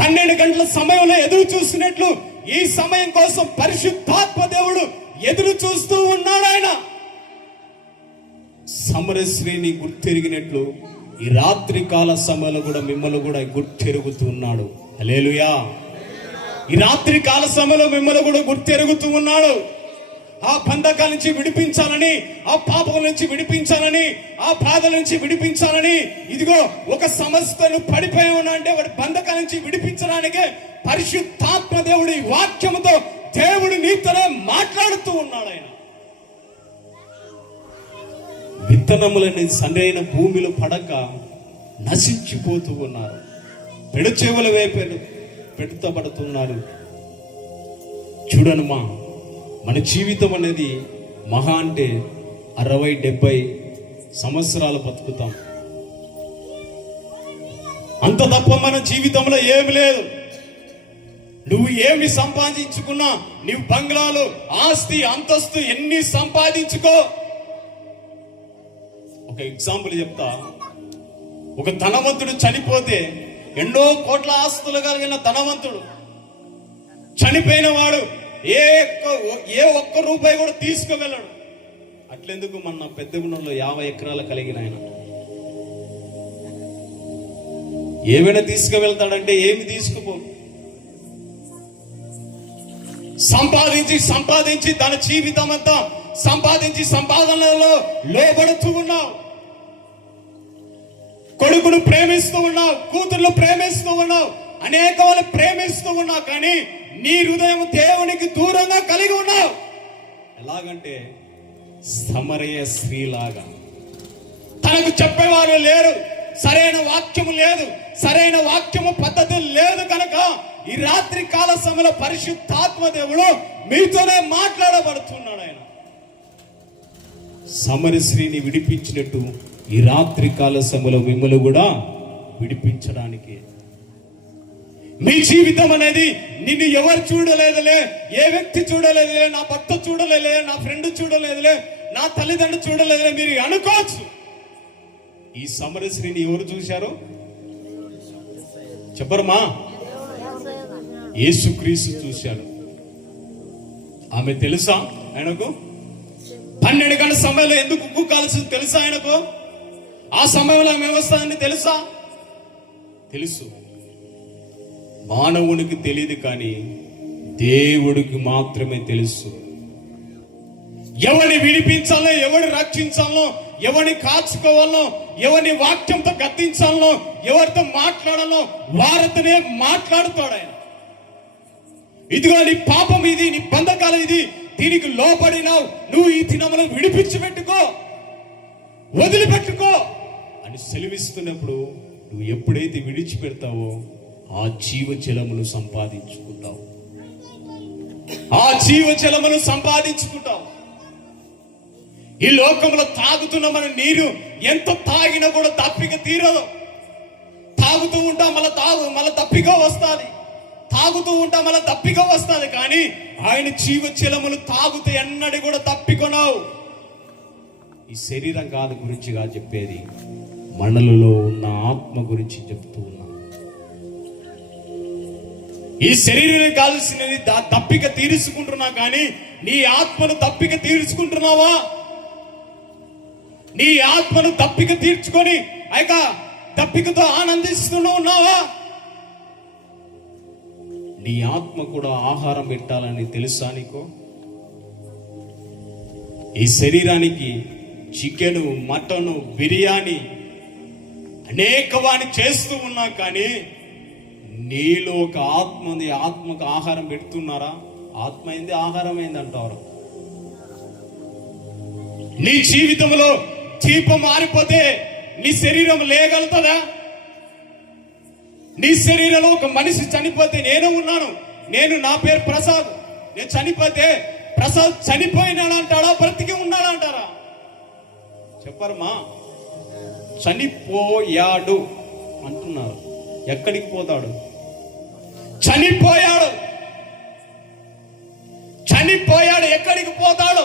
12 గంటల సమయంలో ఎదురు చూస్తున్నట్లు ఈ సమయం కోసం పరిశుద్ధాత్మ దేవుడు ఎదురు చూస్తూ ఉన్నాడు. ఆయన సమరశ్రీని గుర్తెరిగినట్లు ఈ రాత్రి కాల సమయంలో కూడా మిమ్మల్ని కూడా గుర్తెరుగుతూ ఉన్నాడు. హల్లెలూయా. ఈ రాత్రి కాల సమయంలో మిమ్మల్ని కూడా గుర్తెరుగుతూ ఉన్నాడు. ఆ బంధకాల నుంచి విడిపించాలని, ఆ పాపం నుంచి విడిపించాలని, ఆ బాధల నుంచి విడిపించాలని. ఇదిగో ఒక సమస్యను పడిపోయి ఉన్నా అంటే వాడి బంధకాల నుంచి విడిపించడానికే పరిశుద్ధాత్మ దేవుడు ఈ వాక్యముతో దేవుడు నీతోనే మాట్లాడుతూ ఉన్నాడు. ఆయన విత్తనములని సరైన భూమిలో పడక నశించిపోతూ ఉన్నారు, పెడచెవుల వైపు పెడుతబడుతున్నారు. చూడనుమా, మన జీవితం అనేది మహా అంటే 60-70 సంవత్సరాలు బతుకుతాం. అంత తప్ప మన జీవితంలో ఏమి లేదు. నువ్వు ఏమి సంపాదించుకున్నా, నీవు బంగ్లాలు, ఆస్తి, అంతస్తు ఎన్ని సంపాదించుకో. ఒక ఎగ్జాంపుల్ చెప్తా. ఒక ధనవంతుడు చనిపోతే, ఎన్నో కోట్ల ఆస్తులు కలిగిన ధనవంతుడు చనిపోయిన వాడు ఏ ఒక్క రూపాయి కూడా తీసుకువెళ్ళాడు. అట్లెందుకు మన పెద్దగుణంలో 50 ఎకరాలు కలిగిన ఆయన ఏమైనా తీసుకువెళ్తాడంటే ఏమి తీసుకుపో. సంపాదించి తన జీవితం అంతా సంపాదనలో లోబడుతూ ఉన్నావు. కొడుకును ప్రేమిస్తూ ఉన్నావు, కూతుర్లు ప్రేమిస్తూ ఉన్నావు, అనేక వాళ్ళు ప్రేమిస్తూ ఉన్నావు, కానీ నీ హృదయం దేవునికి దూరంగా కలిగి ఉన్నావు. ఎలాగంటే సమరయ స్త్రీలాగా. తనకు చెప్పేవారు లేరు, సరైన వాక్యము లేదు, సరైన వాక్యము పద్ధతి లేదు. కనుక ఈ రాత్రి కాల సమయంలో పరిశుద్ధాత్మ దేవుడు మీతోనే మాట్లాడబడుతున్నాడు. ఆయన సమరయ స్త్రీని విడిపించినట్టు ఈ రాత్రి కాల సమయంలో మిమ్మల్ని కూడా విడిపించడానికి. మీ జీవితం అనేది నిన్ను ఎవరు చూడలేదులే, ఏ వ్యక్తి చూడలేదులే, నా భర్త చూడలేదులే, నా ఫ్రెండ్ చూడలేదులే, నా తల్లిదండ్రులు చూడలేదులే మీరు అనుకోవచ్చు. ఈ సమరశ్రీని ఎవరు చూశారు చెప్పరమా? యేసుక్రీస్తు చూశాడు. ఆమె తెలుసా ఆయనకు? 12 గంటల సమయంలో ఎందుకు ఉక్కు కాల్సింది తెలుసా ఆయనకు? ఆ సమయంలో ఆమె వస్తుందని తెలుసా? తెలుసు. మానవునికి తెలియదు, కానీ దేవుడికి మాత్రమే తెలుసు. ఎవరిని విడిపించాలో, ఎవరిని రక్షించాలో ఎవరిని కాచుకోవాలనో, ఎవరిని వాక్యంతో గద్దించాలనో, ఎవరితో మాట్లాడాలో వారితోనే మాట్లాడుతాడు ఆయన. ఇదిగో నీ పాపం ఇది, నీ బంధకాలం ఇది, దీనికి లోబడినావు, నువ్వు ఈ దినమును విడిపించిపెట్టుకో, వదిలిపెట్టుకో అని సెలవిస్తున్నప్పుడు నువ్వు ఎప్పుడైతే విడిచిపెడతావో ఆ జీవజలమును సంపాదించుకుంటావు, ఆ జీవజలమును సంపాదించుకుంటావు. ఈ లోకంలో తాగుతున్న మన నీరు ఎంత తాగినా కూడా తప్పిక తీరదు. తాగుతూ ఉంటాం, మళ్ళీ తప్పిక వస్తుంది, తాగుతూ ఉంటాం, మళ్ళీ తప్పిక వస్తుంది. కానీ ఆయన జీవజలములు తాగుతూ ఎన్నడూ కూడా తప్పికొనావు. ఈ శరీరం కాదు గురించి కాదు చెప్పేది, మనలలో ఉన్న ఆత్మ గురించి చెప్తూ ఉన్నా. ఈ శరీరం కావాల్సినది తప్పిక తీర్చుకుంటున్నా, కానీ నీ ఆత్మను తప్పిక తీర్చుకుంటున్నావా? నీ ఆత్మను తప్పిక తీర్చుకొని అయిక తప్పికతో ఆనందిస్తూ ఉన్నావా? నీ ఆత్మ కూడా ఆహారం పెట్టాలని తెలుసా నీకు? ఈ శరీరానికి చికెను, మటను, బిర్యానీ అనేక వాణి చేస్తూ ఉన్నా, కానీ నీలో ఒక ఆత్మ ఉంది. ఆత్మకు ఆహారం పెడుతున్నారా? ఆత్మ అయింది, ఆహారం అయింది అంటారు. నీ జీవితంలో దీపం మారిపోతే నీ శరీరం లేగలుగుతుందా? నీ శరీరంలో ఒక మనిషి చనిపోతే, నేను ఉన్నాను, నా పేరు ప్రసాద్, నేను చనిపోతే ప్రసాద్ చనిపోయినాడు అంటాడా, బ్రతికి ఉన్నాడు అంటారా? చెప్పరమ్మా. చనిపోయాడు అంటున్నారు. ఎక్కడికి పోతాడు? చనిపోయాడు. ఎక్కడికి పోతాడు?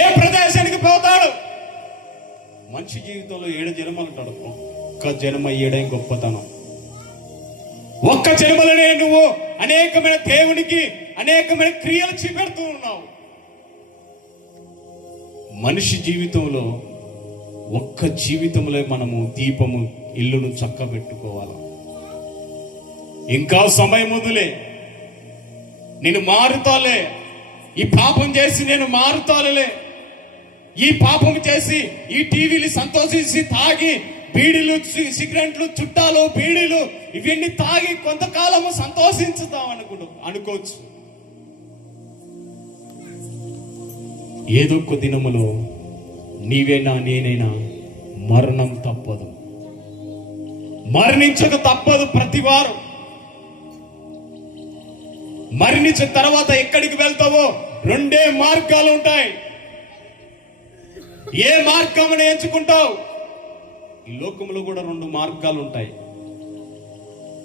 ఏ ప్రదేశానికి పోతాడు? మనిషి జీవితంలో 7 జన్మలు అంటాడు. ఒక్క జన్మ ఇయ్యడం గొప్పతనం. ఒక్క జన్మలోనే నువ్వు అనేకమైన దేవునికి అనేకమైన క్రియలు చూపెడుతూ ఉన్నావు. మనిషి జీవితంలో ఒక్క జీవితంలో మనము దీపము, ఇల్లును చక్కబెట్టుకోవాలి. ఇంకా సమయం వదిలే, నేను మారుతాలే, ఈ పాపం చేసి నేను మారుతాలే, ఈ పాపం చేసి ఈ టీవీలు సంతోషించి తాగి బీడీలు, సిగరెట్లు, చుట్టాలు, బీడీలు ఇవన్నీ తాగి కొంతకాలము సంతోషించుతాం అనుకోవచ్చు. ఏదొక్క దినములో నీవేనా నేనైనా మరణం తప్పదు, మరణించక తప్పదు. ప్రతివారు మరణించిన తర్వాత ఎక్కడికి వెళ్తావో 2 మార్గాలు ఉంటాయి. ఏ మార్గం ఎంచుకుంటావు? ఈ లోకంలో కూడా 2 మార్గాలు ఉంటాయి.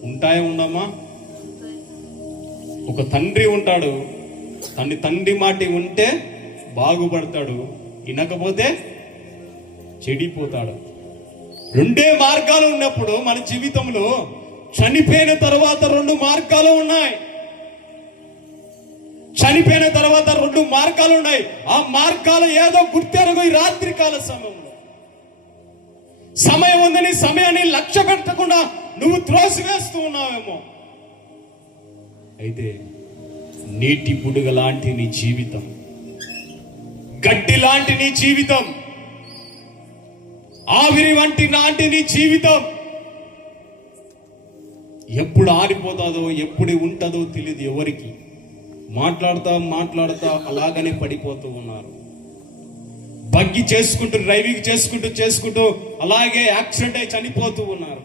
ఉంటాయా? ఉండమ్మా? ఒక తండ్రి ఉంటాడు, తండ్రి మాట ఉంటే బాగుపడతాడు, వినకపోతే చెడిపోతాడు. 2 మార్గాలు ఉన్నప్పుడు మన జీవితంలో చనిపోయిన తర్వాత 2 మార్గాలు ఉన్నాయి. చనిపోయిన తర్వాత 2 మార్గాలు ఉన్నాయి. ఆ మార్గాలు ఏదో గుర్తెరగో. ఈ రాత్రి కాల సమయంలో సమయం ఉందని సమయాన్ని లక్ష్య పెట్టకుండా నువ్వు త్రోసివేస్తూ ఉన్నావేమో. అయితే నీటి బుడుగ లాంటి నీ జీవితం, గడ్డి లాంటి నీ జీవితం, ఆవిరి వంటి లాంటి నీ జీవితం ఎప్పుడు ఆరిపోతుందో, ఎప్పుడు ఉంటుందో తెలియదు ఎవరికి. మాట్లాడుతా అలాగనే పడిపోతూ ఉన్నారు. బగ్గి చేసుకుంటూ, డ్రైవింగ్ చేసుకుంటూ అలాగే యాక్సిడెంట్ అయి చనిపోతూ ఉన్నారు.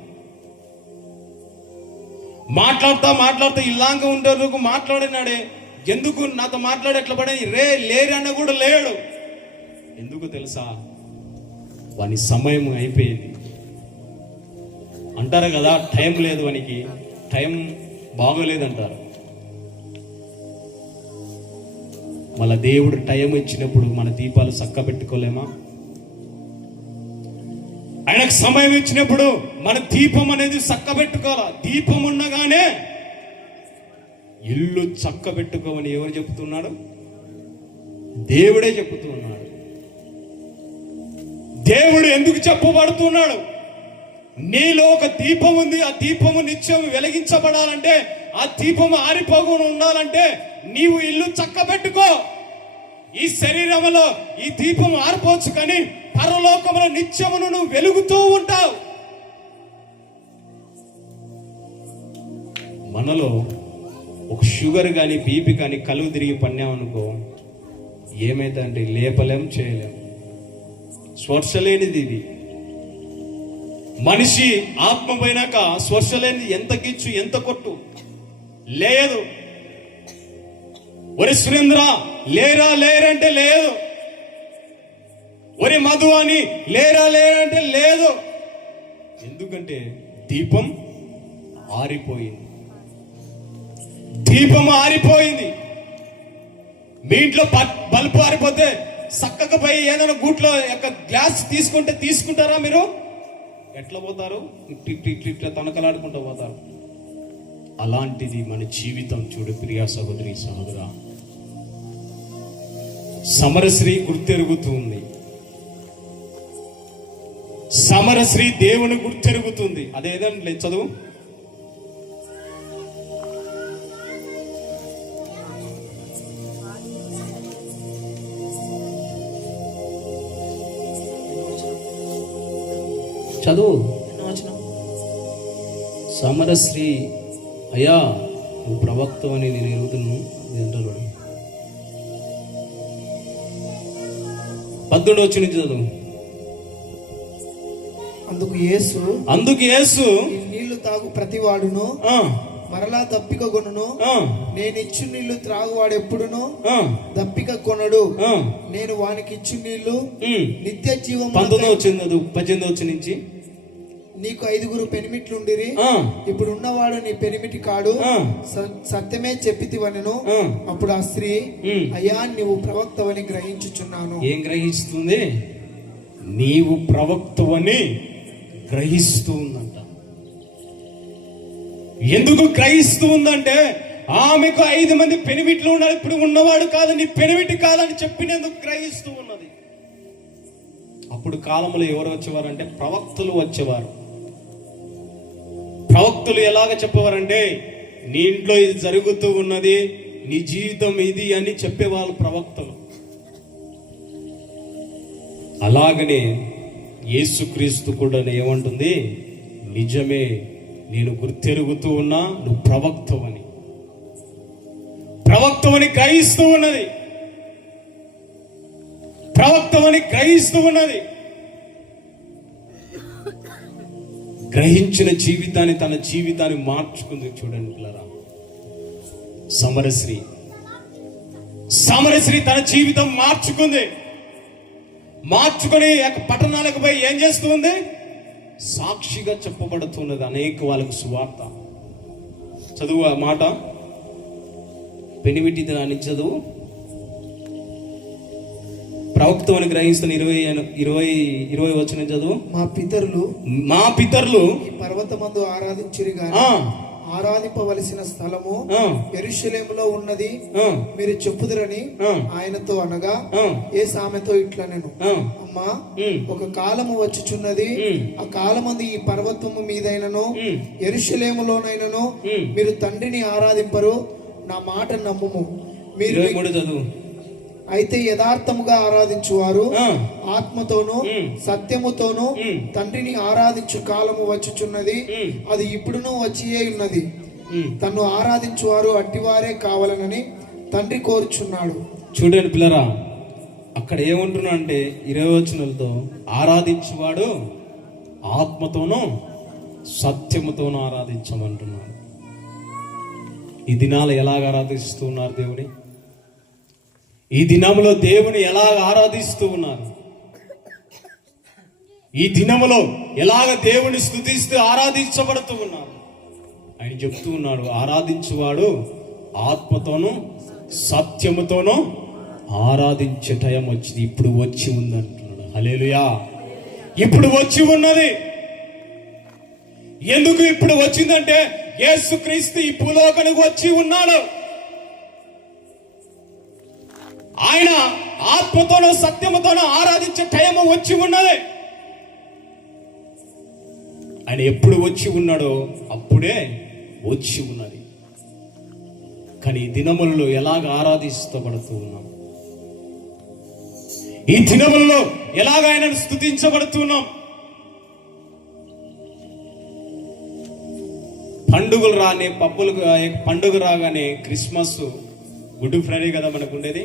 మాట్లాడుతా ఇలాగా ఉండేందుకు మాట్లాడినాడే, ఎందుకు నాతో మాట్లాడి ఎట్లా పడే లేరన్న కూడా లేడు. ఎందుకు తెలుసా? వాని సమయం అయిపోయింది అంటారు కదా. టైం లేదు వానికి, టైం బాగోలేదంటారు. మళ్ళా దేవుడు టైం ఇచ్చినప్పుడు మన దీపాలు చక్క పెట్టుకోలేమా? ఆయనకు సమయం ఇచ్చినప్పుడు మన దీపం అనేది చక్క పెట్టుకోవాలా. దీపం ఉండగానే ఇల్లు చక్క పెట్టుకోమని ఎవరు చెప్తున్నాడు? దేవుడే చెప్తూ ఉన్నాడు. దేవుడు ఎందుకు చెప్పబడుతున్నాడు? నీలో ఒక దీపం ఉంది, ఆ దీపము నిత్యం వెలిగించబడాలంటే, ఆ దీపము ఆరిపోకుండా ఉండాలంటే నీవు ఇల్లు చక్క పెట్టుకో. ఈ శరీరంలో ఈ దీపం ఆరిపోవచ్చు, కానీ పరలోకములో నిత్యమును నువ్వు వెలుగుతూ ఉంటావు. మనలో ఒక షుగర్ కానీ బీపీ కానీ కలుగు తిరిగి పన్నామనుకో ఏమైతే అంటే లేపలేం, చేయలేం. స్పర్శ లేనిది ఇది. మనిషి ఆత్మ పోయినాక స్పర్శ లేనిది ఎంత గిచ్చు ఎంత కొట్టు లేదు. ఒరి సురేంద్ర లేరా లేరంటే లేదు, ఒరి మధు అని లేరా లేరంటే లేదు. ఎందుకంటే దీపం ఆరిపోయింది. దీపం ఆరిపోయింది. మీ ఇంట్లో బల్బు ఆరిపోతే చక్కగా పోయి ఏదైనా గూట్లో గ్లాస్ తీసుకుంటారా మీరు? ఎట్లా పోతారు? ఇట్లా తనకలాడుకుంటూ పోతారు. అలాంటిది మన జీవితం. చూడు ప్రియా సహోదరి సహోదరా, సమరశ్రీ గుర్తెరుగుతుంది. సమరశ్రీ దేవుని గుర్తెరుగుతుంది. అదేదంటే చదువు. చదువు. సమరశ్రీ అయ్యా నువ్వు ప్రవక్తవని నేను ఎరుగుతున్నాను. 18 వచ్చి నుంచి చదువు. అందుకు యేసు ఈ నీళ్లు తాగు ప్రతివాడును మరలా దప్పిక కొనును, నేనిచ్చు నీళ్లు త్రాగువాడు ఎప్పుడును దప్పిక కొనడు. నేను వానికి ఇచ్చు నీళ్లు నిత్య జీవం. 18 వచ్చి నుంచి నీకు 5 పెనిమిట్లుండిరి, ఇప్పుడు ఉన్నవాడు నీ పెనిమిటి కాడు, సత్యమే చెప్పితివనెను. అప్పుడు ఆ స్త్రీ, అయ్యా నీవు ప్రవక్తవని గ్రహించుచున్నాను. ఏం గ్రహిస్తుంది? నీవు ప్రవక్తవని గ్రహిస్తూ ఉందంట. ఎందుకు గ్రహిస్తూ ఉందంటే ఆమెకు 5 మంది పెనిమిట్లు ఉన్నారు, ఇప్పుడు ఉన్నవాడు కాదు, నీ పెనిమిటి కాదని చెప్పినందుకు గ్రహిస్తూ ఉన్నది. అప్పుడు కాలంలో ఎవరు వచ్చేవారంటే ప్రవక్తలు వచ్చేవారు. ప్రవక్తలు ఎలాగ చెప్పేవారంటే నీ ఇంట్లో ఇది జరుగుతూ ఉన్నది, నీ జీవితం ఇది అని చెప్పేవాళ్ళు ప్రవక్తలు. అలాగనే యేసుక్రీస్తు కూడా ఏమంటుంది? నిజమే, నేను గుర్తెరుగుతూ ఉన్నా, నువ్వు ప్రవక్తవని గ్రహిస్తూ ఉన్నది. ప్రవక్తవని గ్రహిస్తూ ఉన్నది. గ్రహించిన జీవితాన్ని, తన జీవితాన్ని మార్చుకుంది. చూడండి పిల్లరా, సమరశ్రీ తన జీవితం మార్చుకొని పట్టణాలకు పోయి ఏం చేస్తూ ఉంది? సాక్షిగా చెప్పబడుతున్నది అనేక వాళ్ళకు సువార్త. చదువు ఆ మాట, పెనిమిటి దాన్ని చదువు. ప్రవక్తవని గ్రహిస్తున్న 20 వచ్చిన చదువు. మా పితరులు ఈ పర్వతమందు ఆరాధించిరి గాని ఆరాధింపవలసిన స్థలము యెరూషలేములో ఉన్నది మీరు చెప్పుదురని ఆయనతో అనగా, యేసు ఆమెతో ఇట్లనెను, అమ్మా ఒక కాలము వచ్చుచున్నది, ఆ కాలమందు ఈ పర్వతము మీదైనను యెరూషలేములోనైనను మీరు తండ్రిని ఆరాధింపరు. నా మాట నమ్ముము. మీరు చదువు. అయితే యథార్థముగా ఆరాధించువారు ఆత్మతోనూ సత్యముతోనూ తండ్రిని ఆరాధించు కాలము వచ్చుచున్నది, అది ఇప్పుడును వచ్చియే ఉన్నది. తన్ను ఆరాధించువారు అట్టివారే కావాలనని తండ్రి కోరుచున్నాడు. చూడండి పిల్లరా, అక్కడ ఏమంటున్నా అంటే 20 వచనాలతో ఆరాధించువాడు ఆత్మతోనూ సత్యముతోనూ ఆరాధించమంటున్నాడు. ఈ దినాలు ఎలాగ ఆరాధిస్తూ ఉన్నారు దేవుని? ఈ దినములో దేవుని ఎలాగ ఆరాధిస్తూ ఉన్నారు? ఈ దినములో ఎలాగ దేవుని స్తుతిస్తూ ఆరాధించబడుతూ ఉన్నారు? ఆయన చెప్తూ ఉన్నాడు, ఆరాధించువాడు ఆత్మతోనూ సత్యముతోనూ ఆరాధించే టైం వచ్చింది. ఇప్పుడు వచ్చి ఉంది అంటున్నాడు. హల్లెలూయా! ఇప్పుడు వచ్చి ఉన్నది. ఎందుకు ఇప్పుడు వచ్చిందంటే యేసుక్రీస్తు ఈ భూలోకానికి వచ్చి ఉన్నాడు. ఆయన ఆత్మతోనూ సత్యముతోనూ ఆరాధించే టైం వచ్చి ఉన్నది. ఆయన ఎప్పుడు వచ్చి ఉన్నాడో అప్పుడే వచ్చి ఉన్నది. కానీ ఈ దినములలో ఎలాగ ఆరాధిస్తబడుతూ ఉన్నాం? ఈ దినములలో ఎలాగ ఆయనను స్తుతించబడుతున్నాం. పండుగలు రాని పండుగ రాగానే క్రిస్మస్, గుడ్ ఫ్రైడే కదా మనకు ఉండేది.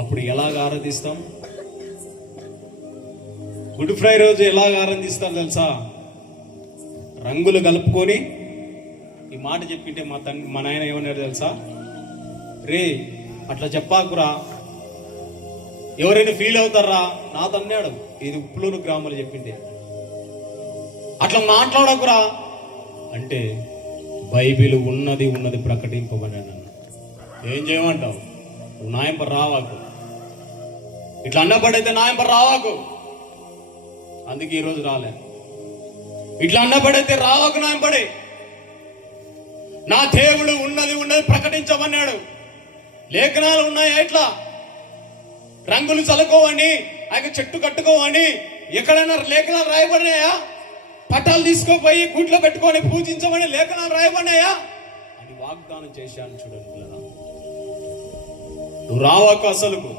అప్పుడు ఎలాగ ఆరాధిస్తాం? గుడ్ ఫ్రైడే రోజు ఎలాగ ఆరాధిస్తాం తెలుసా? రంగులు కలుపుకొని, ఈ మాట చెప్పింటే మా నాయన ఏమన్నాడు తెలుసా? రే అట్లా చెప్పాకురా, ఎవరైనా ఫీల్ అవుతారా నాతో అన్నాడు. ఇది ఉప్పులూరు గ్రామంలో చెప్పిండే. అట్లా మాట్లాడకురా అంటే బైబిల్ ఉన్నది ప్రకటింపబడాను. ఏం చేయమంటావు? నాయంప రావాకు, ఇట్లా అన్నపడైతే నాయంప రావాకు. అందుకే ఈరోజు రాలే. ఇట్లా అన్నపడైతే రావాకు నాయంపడి. నా దేవుడు ఉన్నది ప్రకటించమన్నాడు. లేఖనాలు ఉన్నాయా? ఇట్లా రంగులు చల్లుకోవని, ఆయన చెట్టు కట్టుకోవని ఎక్కడైనా లేఖనాలు రాయబడినాయా? పటాలు తీసుకోపోయి గుట్లో పెట్టుకొని పూజించమని లేఖనాలు రాయబడినాయా అని వాగ్దానం చేశాను. చూడండి పిల్లరా, నువ్వు రావాకు. అసలుకు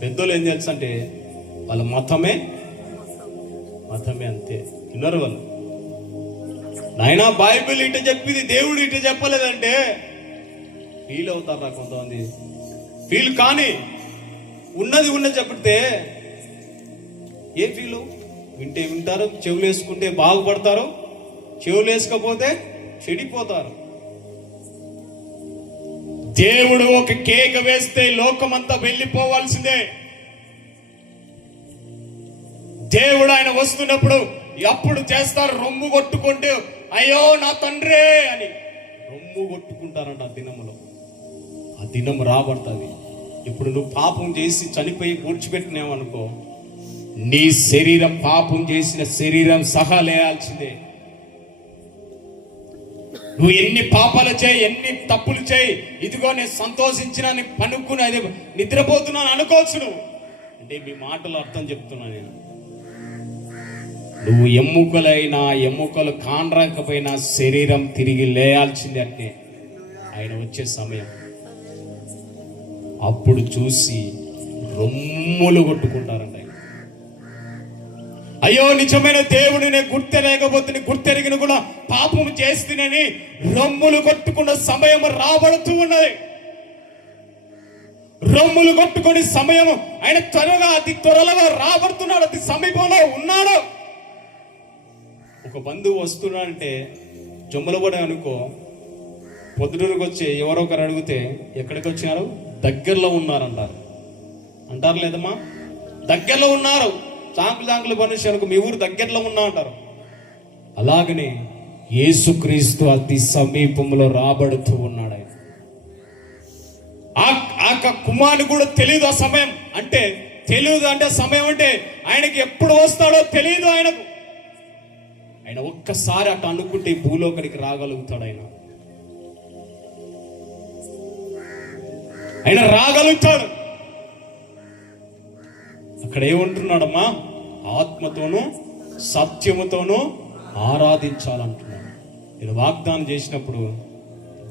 పెద్దోళ్ళు ఏం తెలుసు అంటే వాళ్ళ మతమే అంతే. విన్నారు వాళ్ళు. నాయనా బైబిల్ ఇట చెప్పింది, దేవుడు ఇట చెప్పలేదంటే ఫీల్ అవుతారా కొంతమంది. ఫీల్ కానీ ఉన్నది చెప్తే ఏ ఫీలు? వింటే వింటారు, చెవులు వేసుకుంటే బాగుపడతారు, చెవులు వేసుకపోతే చెడిపోతారు. దేవుడు ఒక కేక వేస్తే లోకమంతా వెళ్ళిపోవాల్సిందే. దేవుడు ఆయన వస్తున్నప్పుడు అప్పుడు చేస్తారు, రొమ్ము కొట్టుకుంటూ అయ్యో నా తండ్రే అని రొమ్ము కొట్టుకుంటారంట. ఆ దినములో ఆ దినం రాబడుతుంది. ఇప్పుడు నువ్వు పాపం చేసి చనిపోయి పూడ్చిపెట్టినావనుకో, నీ శరీరం పాపం చేసిన శరీరం సహా లేయాల్సిందే. నువ్వు ఎన్ని పాపాలు చేయి, ఎన్ని తప్పులు చేయి, ఇదిగో నేను సంతోషించిన పనుక్కుని అది నిద్రపోతున్నాను అనుకోవచ్చు నువ్వు. అంటే మీ మాటలు అర్థం చెప్తున్నా నేను. నువ్వు ఎముకలు కానరాకపోయినా శరీరం తిరిగి లేయాల్సిందే. అంటే ఆయన వచ్చే సమయం అప్పుడు చూసి రొమ్ములు కొట్టుకుంటారంట. అయ్యో నిజమైన దేవుడిని గుర్తెరగబోతుని, గుర్తెరిగిన కూడా పాపం చేస్తునని రొమ్ములు కొట్టుకున్న సమయం రాబడుతూ ఉన్నది. రొమ్ములు కొట్టుకునే సమయం ఆయన అతి త్వరలో రాబడుతున్నాడు, అతి సమీపంలో ఉన్నాడు. ఒక బంధువు వస్తున్నాడంటే జొమ్మలబడి అనుకో, పొద్దుటూరుకు వచ్చి ఎవరో ఒకరు అడిగితే ఎక్కడికి వచ్చినారు? దగ్గరలో ఉన్నారంటారు. అంటారు లేదమ్మా? దగ్గరలో ఉన్నారు. చాంకులు మనుషులకు మీ ఊరు దగ్గరలో ఉన్నా అంటారు. అలాగనే యేసుక్రీస్తు అతి సమీపంలో రాబడుతూ ఉన్నాడు. ఆయన ఆ కుమారుని కూడా తెలియదు ఆ సమయం అంటే. తెలియదు అంటే సమయం అంటే ఆయనకి ఎప్పుడు వస్తాడో తెలియదు ఆయనకు. ఆయన ఒక్కసారి అటు అనుకుంటే భూలోకానికి రాగలుగుతాడు. ఆయన రాగలుగుతాడు. అక్కడ ఏమంటున్నాడమ్మా? ఆత్మతోనూ సత్యముతోనూ ఆరాధించాలంటున్నాడు. నేను వాగ్దానం చేసినప్పుడు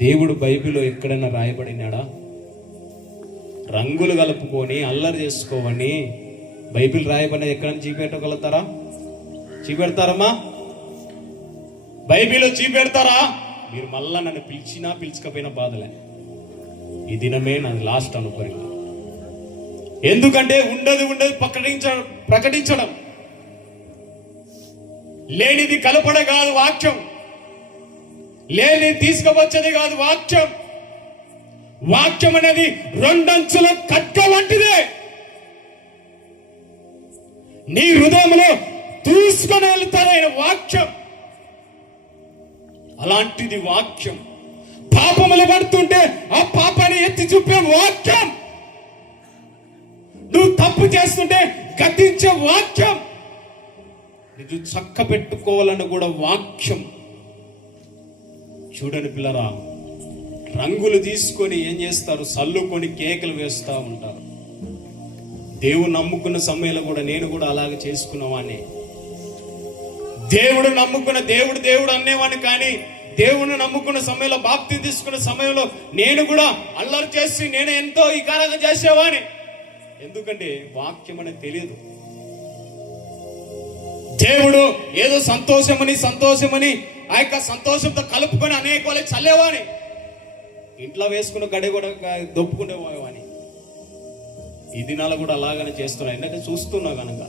దేవుడు బైబిల్లో ఎక్కడైనా రాయబడినాడా? రంగులు కలుపుకొని అల్లరి చేసుకోవని బైబిల్ రాయబడిన ఎక్కడైనా చూపెట్టగలుగుతారా? చూపెడతారమ్మా? బైబిల్లో చూపెడతారా? మీరు మళ్ళా నన్ను పిలిచినా పిలుచుకపోయినా బాధలే. ఈ దినమే నాది లాస్ట్ అనుకోని. ఎందుకంటే ఉండదు ప్రకటించడం, లేనిది కలపడ కాదు వాక్యం, లేని తీసుకువచ్చేది కాదు వాక్యం. వాక్యం అనేది రెండంచుల కట్ట వంటిదే. నీ హృదయంలో తీసుకొని వెళ్తారైన వాక్యం. అలాంటిది వాక్యం. పాపములు పడుతుంటే ఆ పాపాన్ని ఎత్తి చూపే వాక్యం. నువ్వు తప్పు చేస్తుంటే గద్దించే వాక్యం. ఇది చక్క పెట్టుకోవాలని కూడా వాక్యం. చూడండి పిల్లరా, రంగులు తీసుకొని ఏం చేస్తారు? సల్లుకొని కేకలు వేస్తూ ఉంటారు. దేవుడు నమ్ముకున్న సమయంలో కూడా నేను కూడా అలాగే చేసుకున్నవాడిని. దేవుడు నమ్ముకున్న దేవుడు అనేవాడిని. కానీ దేవుణ్ణి నమ్ముకున్న సమయంలో, బాప్తిసం తీసుకున్న సమయంలో నేను కూడా అల్లరి చేసి నేను ఎంతో వికారంగా చేసేవాని. ఎందుకంటే వాక్యం అనేది తెలియదు. దేవుడు ఏదో సంతోషమని ఆ యొక్క సంతోషంతో కలుపుకొని అనేక వాళ్ళకి చల్లేవాని, ఇంట్లో వేసుకున్న గడి కూడా దొప్పుకునేవాని. ఈ దినాలు కూడా అలాగనే చేస్తున్నా. ఎందుకంటే చూస్తున్నా కనుక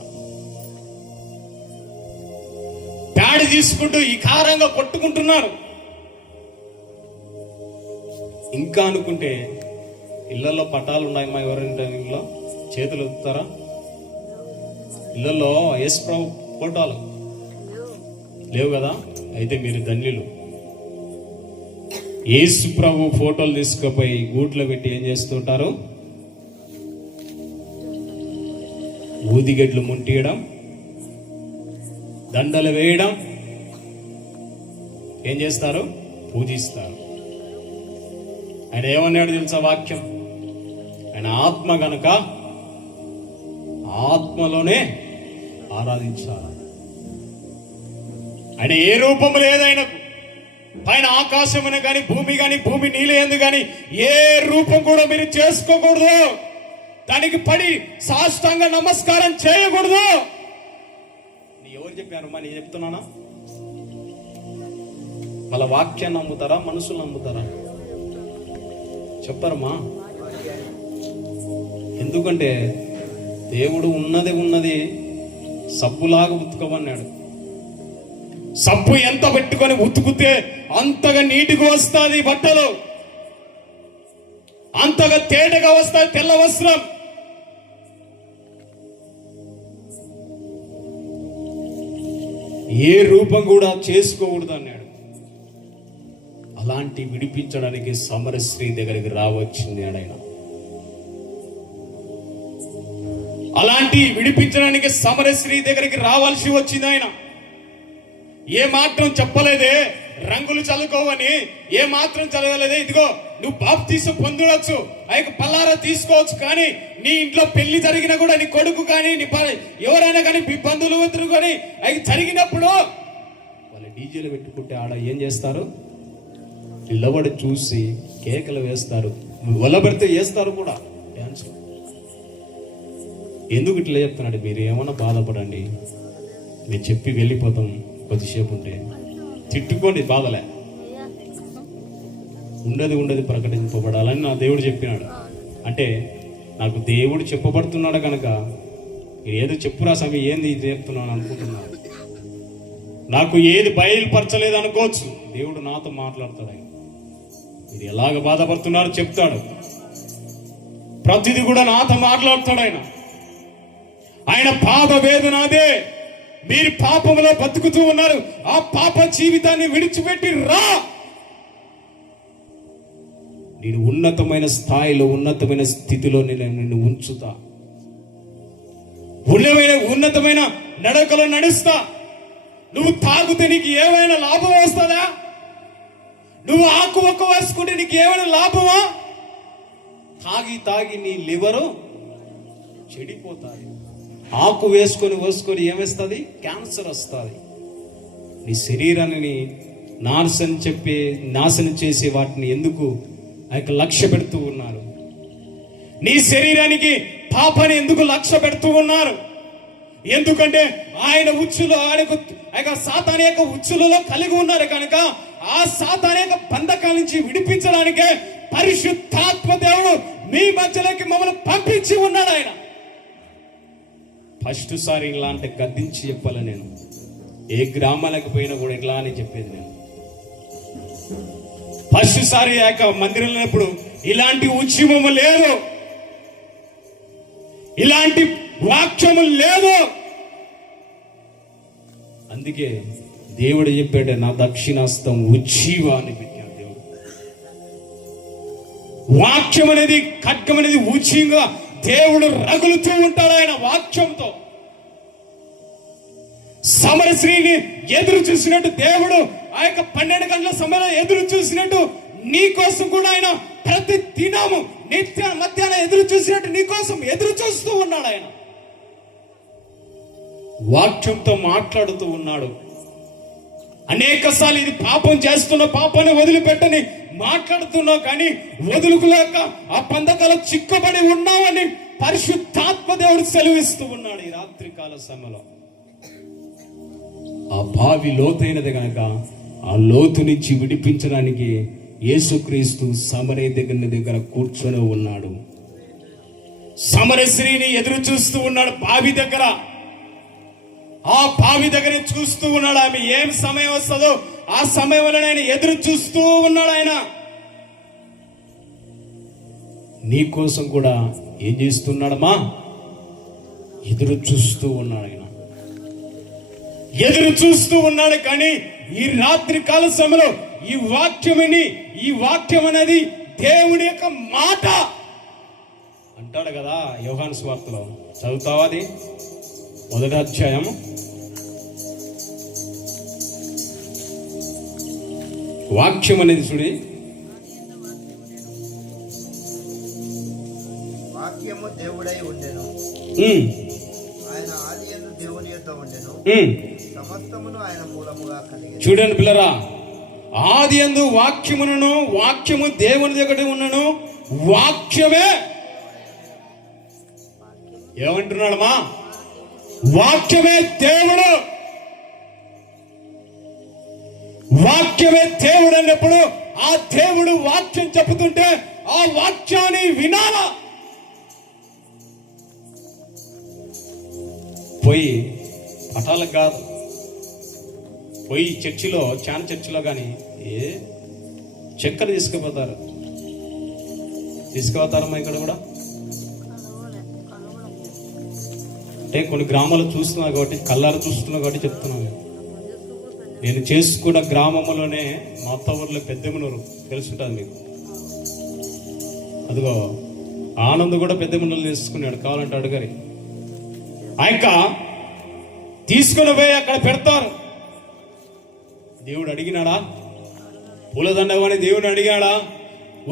ప్యాడి తీసుకుంటూ ఈ కారంగా కొట్టుకుంటున్నారు. ఇంకా అనుకుంటే ఇళ్లలో పటాలు ఉన్నాయమ్మా, ఎవరైనా ఇళ్ళలో చేతులు ఎత్తుతారా? ఇళ్లలో యేసు ప్రభు ఫోటోలు లేవు కదా? అయితే మీరు ధన్యులు. యేసు ప్రభు ఫోటోలు తీసుకుపోయి గూట్లో పెట్టి ఏం చేస్తుంటారు? ఊదిగడ్లు ముంటియడం, దండలు వేయడం, ఏం చేస్తారు? పూజిస్తారు. ఆయన ఏమన్నాడు తెలుసా వాక్యం? ఆయన ఆత్మ గనక ఆత్మలోనే ఆరాధించాలి. ఆయన ఏ రూపం లేదు ఆయనకు. పైన ఆకాశమైన కానీ భూమి కానీ భూమి నీళ్ళందు కానీ ఏ రూపం కూడా మీరు చేసుకోకూడదు. దానికి పడి సాష్టాంగ నమస్కారం చేయకూడదు. ఎవరు చెప్పారు? నేను చెప్తున్నానా? వాళ్ళ వాక్యాన్ని నమ్ముతారా, మనుషులు నమ్ముతారా? చెప్పరమ్మా. ఎందుకంటే దేవుడు ఉన్నది సబ్బులాగా ఉతుకమన్నాడు. సబ్బు ఎంత పెట్టుకొని ఉతుకుతే అంతగా నీటిగా వస్తుంది బట్టలు, అంతగా తేటగా వస్తుంది తెల్ల వస్త్రం. ఏ రూపం కూడా చేసుకోకూడదు అన్నాడు. అలాంటి విడిపించడానికి సమరశ్రీ దగ్గరికి రావచ్చింది ఆయన. అలాంటి విడిపించడానికి సమరశ్రీ దగ్గరికి రావాల్సి వచ్చింది ఆయన. ఏ మాత్రం చెప్పలేదే రంగులు చల్లుకోవని, ఏ మాత్రం చదవలేదే ఇదిగో నువ్వు బాప్తీసం పొందవచ్చు, ఆ యొక్క పల్లారా తీసుకోవచ్చు, కానీ నీ ఇంట్లో పెళ్లి జరిగినా కూడా నీ కొడుకు కానీ నీ ఎవరైనా కానీ బంధువులు కానీ అవి జరిగినప్పుడు వాళ్ళు డీజేలు పెట్టుకుంటే ఆడ ఏం చేస్తారు? నిలబడి చూసి కేకలు వేస్తారు, వలబడితే వేస్తారు కూడా డ్యాన్స్. ఎందుకు ఇట్లా చెప్తున్నాడు? మీరు ఏమన్నా బాధపడండి, మీరు చెప్పి వెళ్ళిపోతాం. కొద్దిసేపు ఉంటే తిట్టుకోండి, బాధలే. ఉండదు ప్రకటింపబడాలని నా దేవుడు చెప్పినాడు. అంటే నాకు దేవుడు చెప్పబడుతున్నాడు కనుక ఏదో చెప్పురా స్వామి, ఏంది చెప్తున్నాను అనుకుంటున్నాను. నాకు ఏది బయలుపరచలేదు అనుకోవచ్చు, దేవుడు నాతో మాట్లాడతాడు. ఆయన మీరు ఎలాగ బాధపడుతున్నారో చెప్తాడు. ప్రతిదీ కూడా నాతో మాట్లాడతాడు ఆయన. ఆయన పాప వేదన అదే. మీరు పాపంలో బతుకుతూ ఉన్నారు, ఆ పాప జీవితాన్ని విడిచిపెట్టి రా. నేను ఉన్నతమైన స్థాయిలో, ఉన్నతమైన స్థితిలో నేను నిన్ను ఉంచుతా. ఉన్నతమైన నడకలో నడుస్తా. నువ్వు తాగితే నీకు ఏమైనా లాభం వస్తుందా? నువ్వు ఆకు ఒక్క వేసుకుంటే నీకు ఏమైనా లాభమా? తాగి నీ లివరు చెడిపోతాది. ఆకు వేసుకొని ఏమేస్తుంది? క్యాన్సర్ వస్తుంది. నీ శరీరాన్ని నాశనం చేసే వాటిని ఎందుకు ఆ యొక్క లక్ష్య పెడుతూ ఉన్నారు? నీ శరీరానికి పాపాన్ని ఎందుకు లక్ష్య పెడుతూ ఉన్నారు? ఎందుకంటే ఆయన ఉచ్చులో ఆయన సాతాను యొక్క ఉచ్చులలో కలిగి ఉన్నారు కనుక ఆ సాతాను యొక్క బంధకాల నుంచి విడిపించడానికే పరిశుద్ధాత్మ దేవుడు మీ మధ్యలోకి మమ్మల్ని పంపించి ఉన్నాడు. ఆయన ఫస్ట్ సారి ఇలాంటి గద్దించి చెప్పాలి. నేను ఏ గ్రామాలకు పోయినా కూడా ఇట్లా అని చెప్పేది. నేను ఫస్ట్ సారి ఆ యొక్క మందిరం లేనప్పుడు ఇలాంటి ఉద్యమము లేదు, ఇలాంటి వాక్యము లేదు. అందుకే దేవుడు చెప్పాడు, నా దక్షిణాస్తం ఉజ్జీవ అని పెట్టాడు దేవుడు. వాక్యం అనేది, ఖడ్గం అనేది ఉజ్జీవంగా దేవుడు రగులుతూ ఉంటాడు ఆయన వాక్యంతో. సమరశ్రీని ఎదురు చూసినట్టు దేవుడు ఆ యొక్క 12 గంటల సమయంలో ఎదురు చూసినట్టు నీ కోసం కూడా ఆయన ప్రతి దినము నిత్య మధ్యాహ్నం ఎదురు చూసినట్టు నీ కోసం ఎదురు చూస్తూ ఉన్నాడు. ఆయన వాక్యంతో మాట్లాడుతూ ఉన్నాడు. అనేకసార్లు ఇది పాపం చేస్తున్న పాపాన్ని వదిలిపెట్టని మాట్లాడుతున్నావు, కానీ వదులుకోలేక ఆ బంధకాలు చిక్కుబడి ఉన్నావని పరిశుద్ధాత్మ దేవుడు సెలవిస్తూ ఉన్నాడు ఈ రాత్రి కాల సమయంలో. ఆ బావి లోతైనది కనుక ఆ లోతు నుంచి విడిపించడానికి యేసుక్రీస్తు సమరయ దగ్గర కూర్చొని ఉన్నాడు. సమరశ్రీని ఎదురు చూస్తూ ఉన్నాడు బావి దగ్గర. ఆ బావి దగ్గర చూస్తూ ఉన్నాడు. ఆమె ఏం సమయం వస్తుందో ఆ సమయంలో ఆయన ఎదురు చూస్తూ ఉన్నాడు. ఆయన నీ కోసం కూడా ఏం చేస్తున్నాడమ్మా? ఎదురు చూస్తూ ఉన్నాడు. ఆయన ఎదురు చూస్తూ ఉన్నాడు. కానీ ఈ రాత్రి కాల సమయంలో ఈ వాక్యం అనేది దేవుడి యొక్క మాట అంటాడు కదా. యోహాను సువార్తలో చదువుతావా? అది 1వ అధ్యాయం 1 వాక్యం అనేది చూడి. వాక్యము దేవుడై ఉండెను, ఆయన ఆదియందు దేవుని యొద్ద ఉండెను, సమస్తమును ఆయన మూలముగా కలిగెను. చూడండి పిల్లరా, ఆదియందు వాక్యమును, వాక్యము దేవుని దగ్గర ఉన్నను, వాక్యమే ఏమంటున్నాడమ్మా? వాక్యమే దేవుడు. వాక్యమే దేవుడు అన్నప్పుడు ఆ దేవుడు వాక్యం చెబుతుంటే ఆ వాక్యాన్ని వినాలా? పోయి పటాలకు కాదు, పోయి చర్చిలో చాలా చర్చిలో కానీ చక్కెర తీసుకుపోతారమ్మా ఇక్కడ కూడా. అంటే కొన్ని గ్రామాలు చూస్తున్నా కాబట్టి, కళ్ళారు చూస్తున్నా కాబట్టి చెప్తున్నాను. నేను చేసుకున్న గ్రామంలోనే మా అత్త ఊర్లో పెద్దమనూరు తెలుసుంటుంది మీకు. అదిగో ఆనంద్ కూడా పెద్దమనూరు తీసుకున్నాడు, కావాలంటే అడుగరి. ఆయక తీసుకుని పోయి అక్కడ పెడతారు. దేవుడు అడిగినాడా? పూలదండవని దేవుడు అడిగాడా?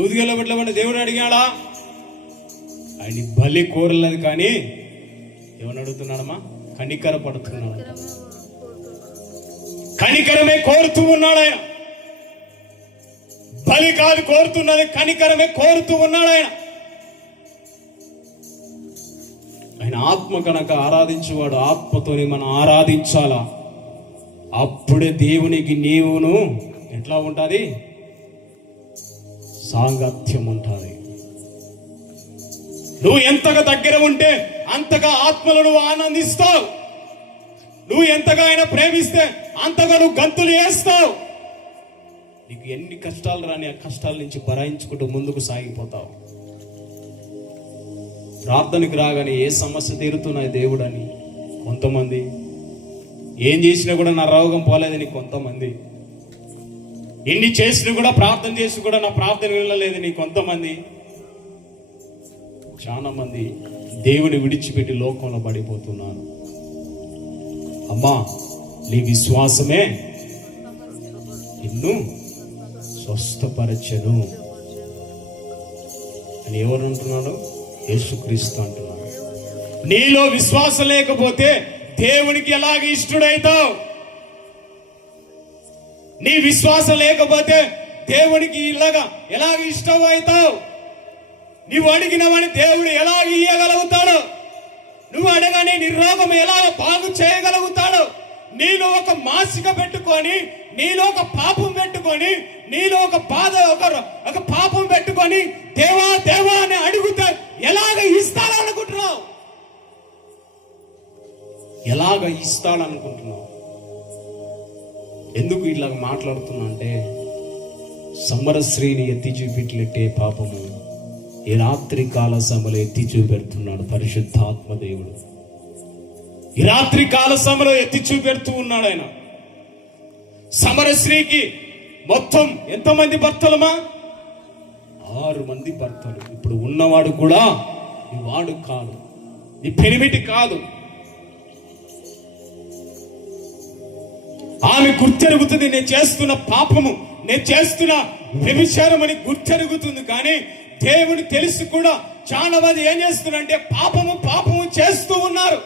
ఊదిగల పెట్టమని దేవుడు అడిగాడా? ఆయన బలి కోరలేదు, కానీ ఏమని అడుగుతున్నాడమ్మా? కనికర పడుతున్నాడు. కనికరమే కోరుతూ ఉన్నాడు ఆయన. బలి కాదు కోరుతున్నది, కనికరమే కోరుతూ ఉన్నాడు ఆయన. ఆయన ఆత్మ కనుక ఆరాధించేవాడు, ఆత్మతోని మనం ఆరాధించాలా. అప్పుడే దేవునికి నీవును ఎట్లా ఉంటుంది? సాంగత్యం ఉంటుంది. నువ్వు ఎంతగా దగ్గర ఉంటే అంతగా ఆత్మలో నువ్వు ఆనందిస్తావు. నువ్వు ఎంతగా ఆయన ప్రేమిస్తే అంతగా నువ్వు గంతులు వేస్తావు. నీకు ఎన్ని కష్టాలు రాని ఆ కష్టాల నుంచి భరాయించుకుంటూ ముందుకు సాగిపోతావు. ప్రార్థనకు రాగానే ఏ సమస్య తీరుతున్నాయి దేవుడు అని కొంతమంది, ఏం చేసినా కూడా నా రోగం పోలేదని కొంతమంది, ఎన్ని చేసినా కూడా ప్రార్థన చేసి కూడా నా ప్రార్థన వెళ్ళలేదని కొంతమంది, చాలా మంది దేవుని విడిచిపెట్టి లోకంలో పడిపోతున్నారు. అమ్మా, నీ విశ్వాసమే నిన్ను స్వస్థపరచెను అని ఎవరు అంటున్నాడు? యేసుక్రీస్తు అంటున్నాడు. నీలో విశ్వాసం లేకపోతే దేవునికి ఎలాగ ఇష్టడైతావు? నీ విశ్వాసం లేకపోతే దేవునికి ఎలాగ ఇష్టం అవుతావు? నువ్వు అడిగినవని దేవుడు ఎలాగ ఇయ్యగలుగుతాడు? నువ్వు అడగని నీ రోగం ఎలా బాగు చేయగలుగుతాడు? నీలో ఒక మాసిక పెట్టుకొని, నీలో ఒక పాపం పెట్టుకొని, నీలో ఒక బాధ ఒక పాపం పెట్టుకొని దేవా దేవా అని అడిగితే ఎలాగ ఇస్తాడనుకుంటున్నావు? ఎలాగ ఇస్తాడనుకుంటున్నావు? ఎందుకు ఇలాగ మాట్లాడుతున్నా అంటే, సమరశ్రీని ఎత్తి చూపెట్టినట్టే పాపము ఈ రాత్రి కాల సమయంలో ఎత్తి చూపెడుతున్నాడు పరిశుద్ధాత్మ దేవుడు. ఈ రాత్రి కాల సమయంలో ఎత్తి చూపెడుతూ ఉన్నాడు ఆయన. సమరశ్రీకి మొత్తం ఎంతమంది భర్తలమా? 6 మంది భర్తలు. ఇప్పుడు ఉన్నవాడు కూడా నీ వాడు కాదు, నీ పెనిమిటి కాదు. ఆమె గుర్తెరుగుతుంది, నేను చేస్తున్న పాపము, నేను చేస్తున్న వ్యభిచారం అని గుర్తెరుగుతుంది. కానీ దేవుని తెలిసి కూడా చాలా మంది ఏం చేస్తున్నారంటే పాపము చేస్తూ ఉన్నారు.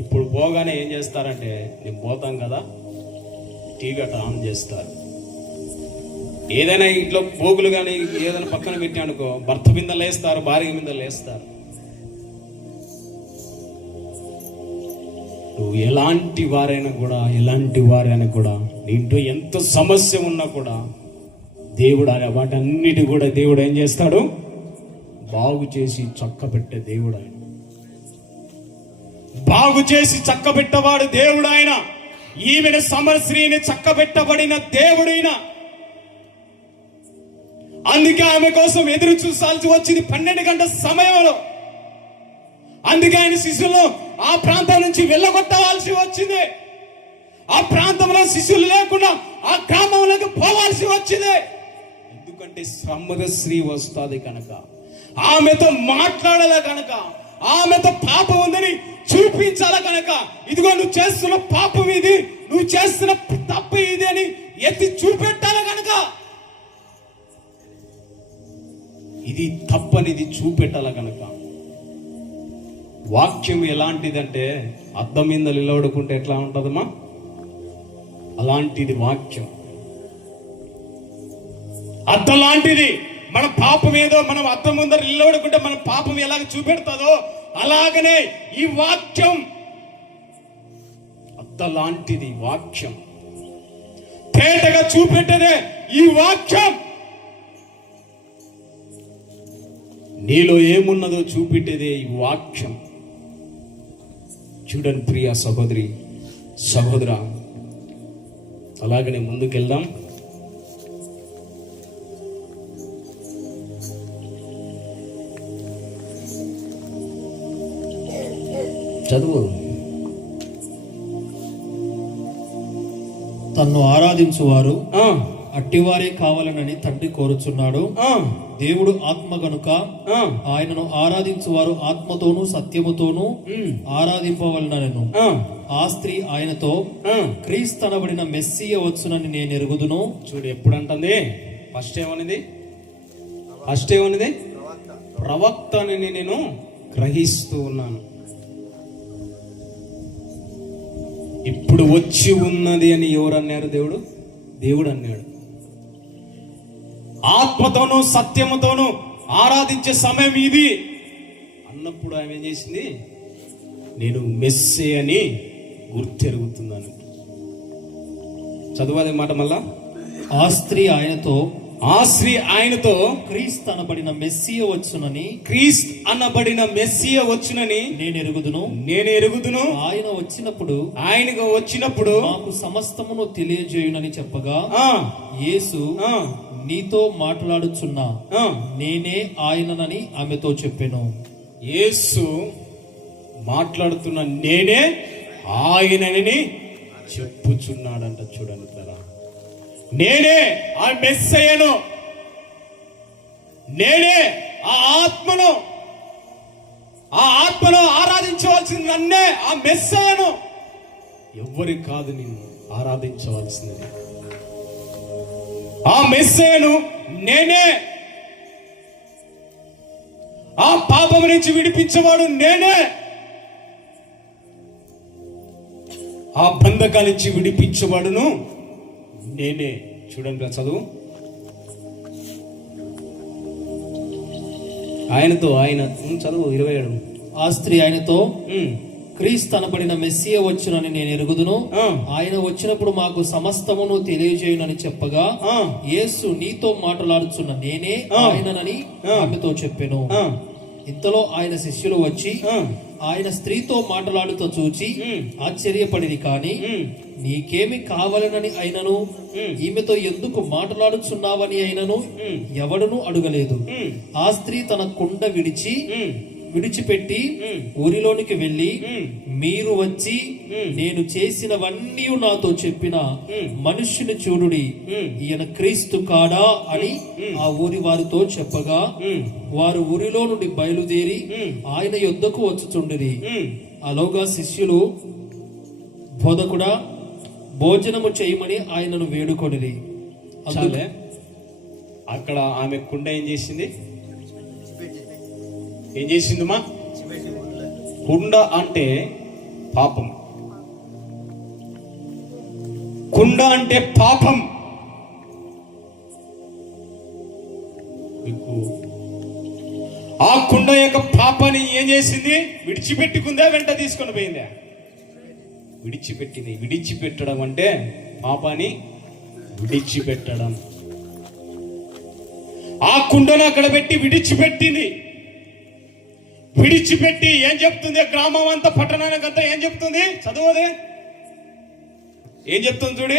ఇప్పుడు నువ్వు పోగానే ఏం చేస్తారంటే, నేను పోతాం కదా, టీవీ అట్లా ఆన్ చేస్తారు. ఏదైనా ఇంట్లో పోగులు కానీ ఏదైనా పక్కన పెట్టానుకో, భర్త మీద లేస్తారు, భార్య మీద లేస్తారు. నువ్వు ఎలాంటి వారైనా కూడా ఇంట్లో ఎంత సమస్య ఉన్నా కూడా దేవుడు వాటన్నిటి కూడా దేవుడు ఏం చేస్తాడు? బాగు చేసి చక్కబెట్టే దేవుడు ఆయన. బాగు చేసి చక్కబెట్టవాడు దేవుడు ఆయన. ఈమెను సమరశ్రీని చక్కబెట్టబడిన దేవుడైన. అందుకే ఆమె కోసం ఎదురు చూసాల్సి వచ్చింది 12 గంటల సమయంలో. అందుకే ఆయన శిష్యులను ఆ ప్రాంతం నుంచి వెళ్ళగొట్టవలసి వచ్చింది. ఆ ప్రాంతంలో శిష్యులు లేకుండా ఆ గ్రామంలోకి పోవాల్సి వచ్చింది. ఎందుకంటే సమరశ్రీ వస్తుంది కనుక, ఆమెతో మాట్లాడాల కనుక, ఆమెతో పాపం ఉందని చూపించాల కనుక, ఇదిగో నువ్వు చేస్తున్న పాపం ఇది, నువ్వు చేస్తున్న తప్పు ఇది అని ఎత్తి చూపెట్టాల కనుక, ఇది తప్పనిది చూపెట్టాల కనుక. వాక్యం ఎలాంటిదంటే అద్దం మీద నిలబడుకుంటే ఎట్లా ఉంటదమ్మా, అలాంటిది వాక్యం. అద్దం లాంటిది. మన పాపం ఏదో మనం అద్దం ముందర నిలబడుకుంటే మన పాపం ఎలాగ చూపెడుతుందో అలాగనే ఈ వాక్యం అద్దం లాంటిది. వాక్యం తేటగా చూపెట్టదే ఈ వాక్యం. నీలో ఏమున్నదో చూపెట్టేదే ఈ వాక్యం. చూడండి ప్రియ సహోదరి సహోదరా, అలాగనే ముందుకెళ్దాం. చదువు. తన్ను ఆరాధించువారు అట్టివారే కావాలనని తండ్రి కోరుచున్నాడు. దేవుడు ఆత్మ గనుక ఆయనను ఆరాధించువారు ఆత్మతోనూ సత్యముతోనూ ఆరాధింపవలనను. ఆ స్త్రీ ఆయనతో, క్రీస్తనబడిన మెస్సియ వచ్చునని నేను ఎరుగుదును. చూడు ఎప్పుడు అంటుంది, ఫస్ట్ ఏమన్నది ప్రవక్త అని నేను గ్రహిస్తూ ఉన్నాను. ఇప్పుడు వచ్చి ఉన్నది అని ఎవరు అన్నారు? దేవుడు అన్నాడు. ఆత్మతోనూ సత్యముతోనూ ఆరాధించే సమయం ఇది అన్నప్పుడు ఆమె ఏం చేసింది? నేను మెస్సే అని గుర్తెరుగుతున్నాను. చదవాలి మాట మళ్ళా. ఆ స్త్రీ ఆయనతో క్రీస్తు అనబడిన మెస్సియ వచ్చునని నేను ఎరుగుదును. ఆయన వచ్చినప్పుడు మాకు సమస్తమును తెలియజేయునని చెప్పగా, యేసు, నీతో మాట్లాడుచున్నా నేనే ఆయననని ఆమెతో చెప్పెను. యేసు మాట్లాడుతున్న నేనే ఆయనని చెప్పుచున్నాడంట. చూడండి, నేనే ఆ మెస్సయ్యను, నేనే ఆ ఆత్మను ఆరాధించవలసింది నన్నే, ఆ మెస్సయ్యను. ఎవ్వరి కాదు నిన్ను ఆరాధించవలసింది, ఆ మెస్సయ్యను నేనే. ఆ పాపం నుంచి విడిపించేవాడు నేనే, ఆ బంధకాల నుంచి విడిపించేవాడును నేనే. చూడండి చదువు. ఆయన చదువు 27. ఆ స్త్రీ ఆయనతో, క్రీస్తు అనబడిన మెస్సియ వచ్చునని నేను ఎరుగుదును. ఆయన వచ్చినప్పుడు మాకు సమస్తమును తెలియజేయునని చెప్పగా, యేసు, నీతో మాట్లాడుచున్న నేనే ఆయననని ఆమెతో చెప్పెను. ఇంతలో ఆయన శిష్యులు వచ్చి ఆయన స్త్రీతో మాట్లాడుతూ చూచి ఆశ్చర్యపడిరి. కాని నీకేమి కావాలనని అయినను, ఈమెతో ఎందుకు మాట్లాడుచున్నావని అయినను ఎవడును అడగలేదు. ఆ స్త్రీ తన కుండ విడిచిపెట్టి ఊరిలోనికి వెళ్ళి, మీరు వచ్చి నేను చేసినవన్నీ నాతో చెప్పిన మనుష్యుని చూడుడి, ఈయన క్రీస్తు కాడా అని ఆ ఊరి వారితో చెప్పగా, వారు ఊరిలో నుండి బయలుదేరి ఆయన యొద్దకు వచ్చుచుండిరి. అలాగా శిష్యులు, బోధకుడా, భోజనము చేయమని ఆయనను వేడుకొనిరి. అక్కడ ఆమె కుండ ఏం చేసిందమ్మా? కుండ అంటే పాపం. కుండ అంటే పాపం. మీకు ఆ కుండ యొక్క పాపాన్ని ఏం చేసింది? విడిచిపెట్టుకుందా, వెంట తీసుకొని పోయిందా? విడిచిపెట్టింది. విడిచిపెట్టడం అంటే పాపాన్ని విడిచిపెట్టడం. ఆ కుండను అక్కడ పెట్టి విడిచిపెట్టింది. విడిచిపెట్టి ఏం చెప్తుంది? గ్రామం అంతా, పట్టణానికంతా ఏం చెప్తుంది? చదువుదే ఏం చెప్తుంది చూడి.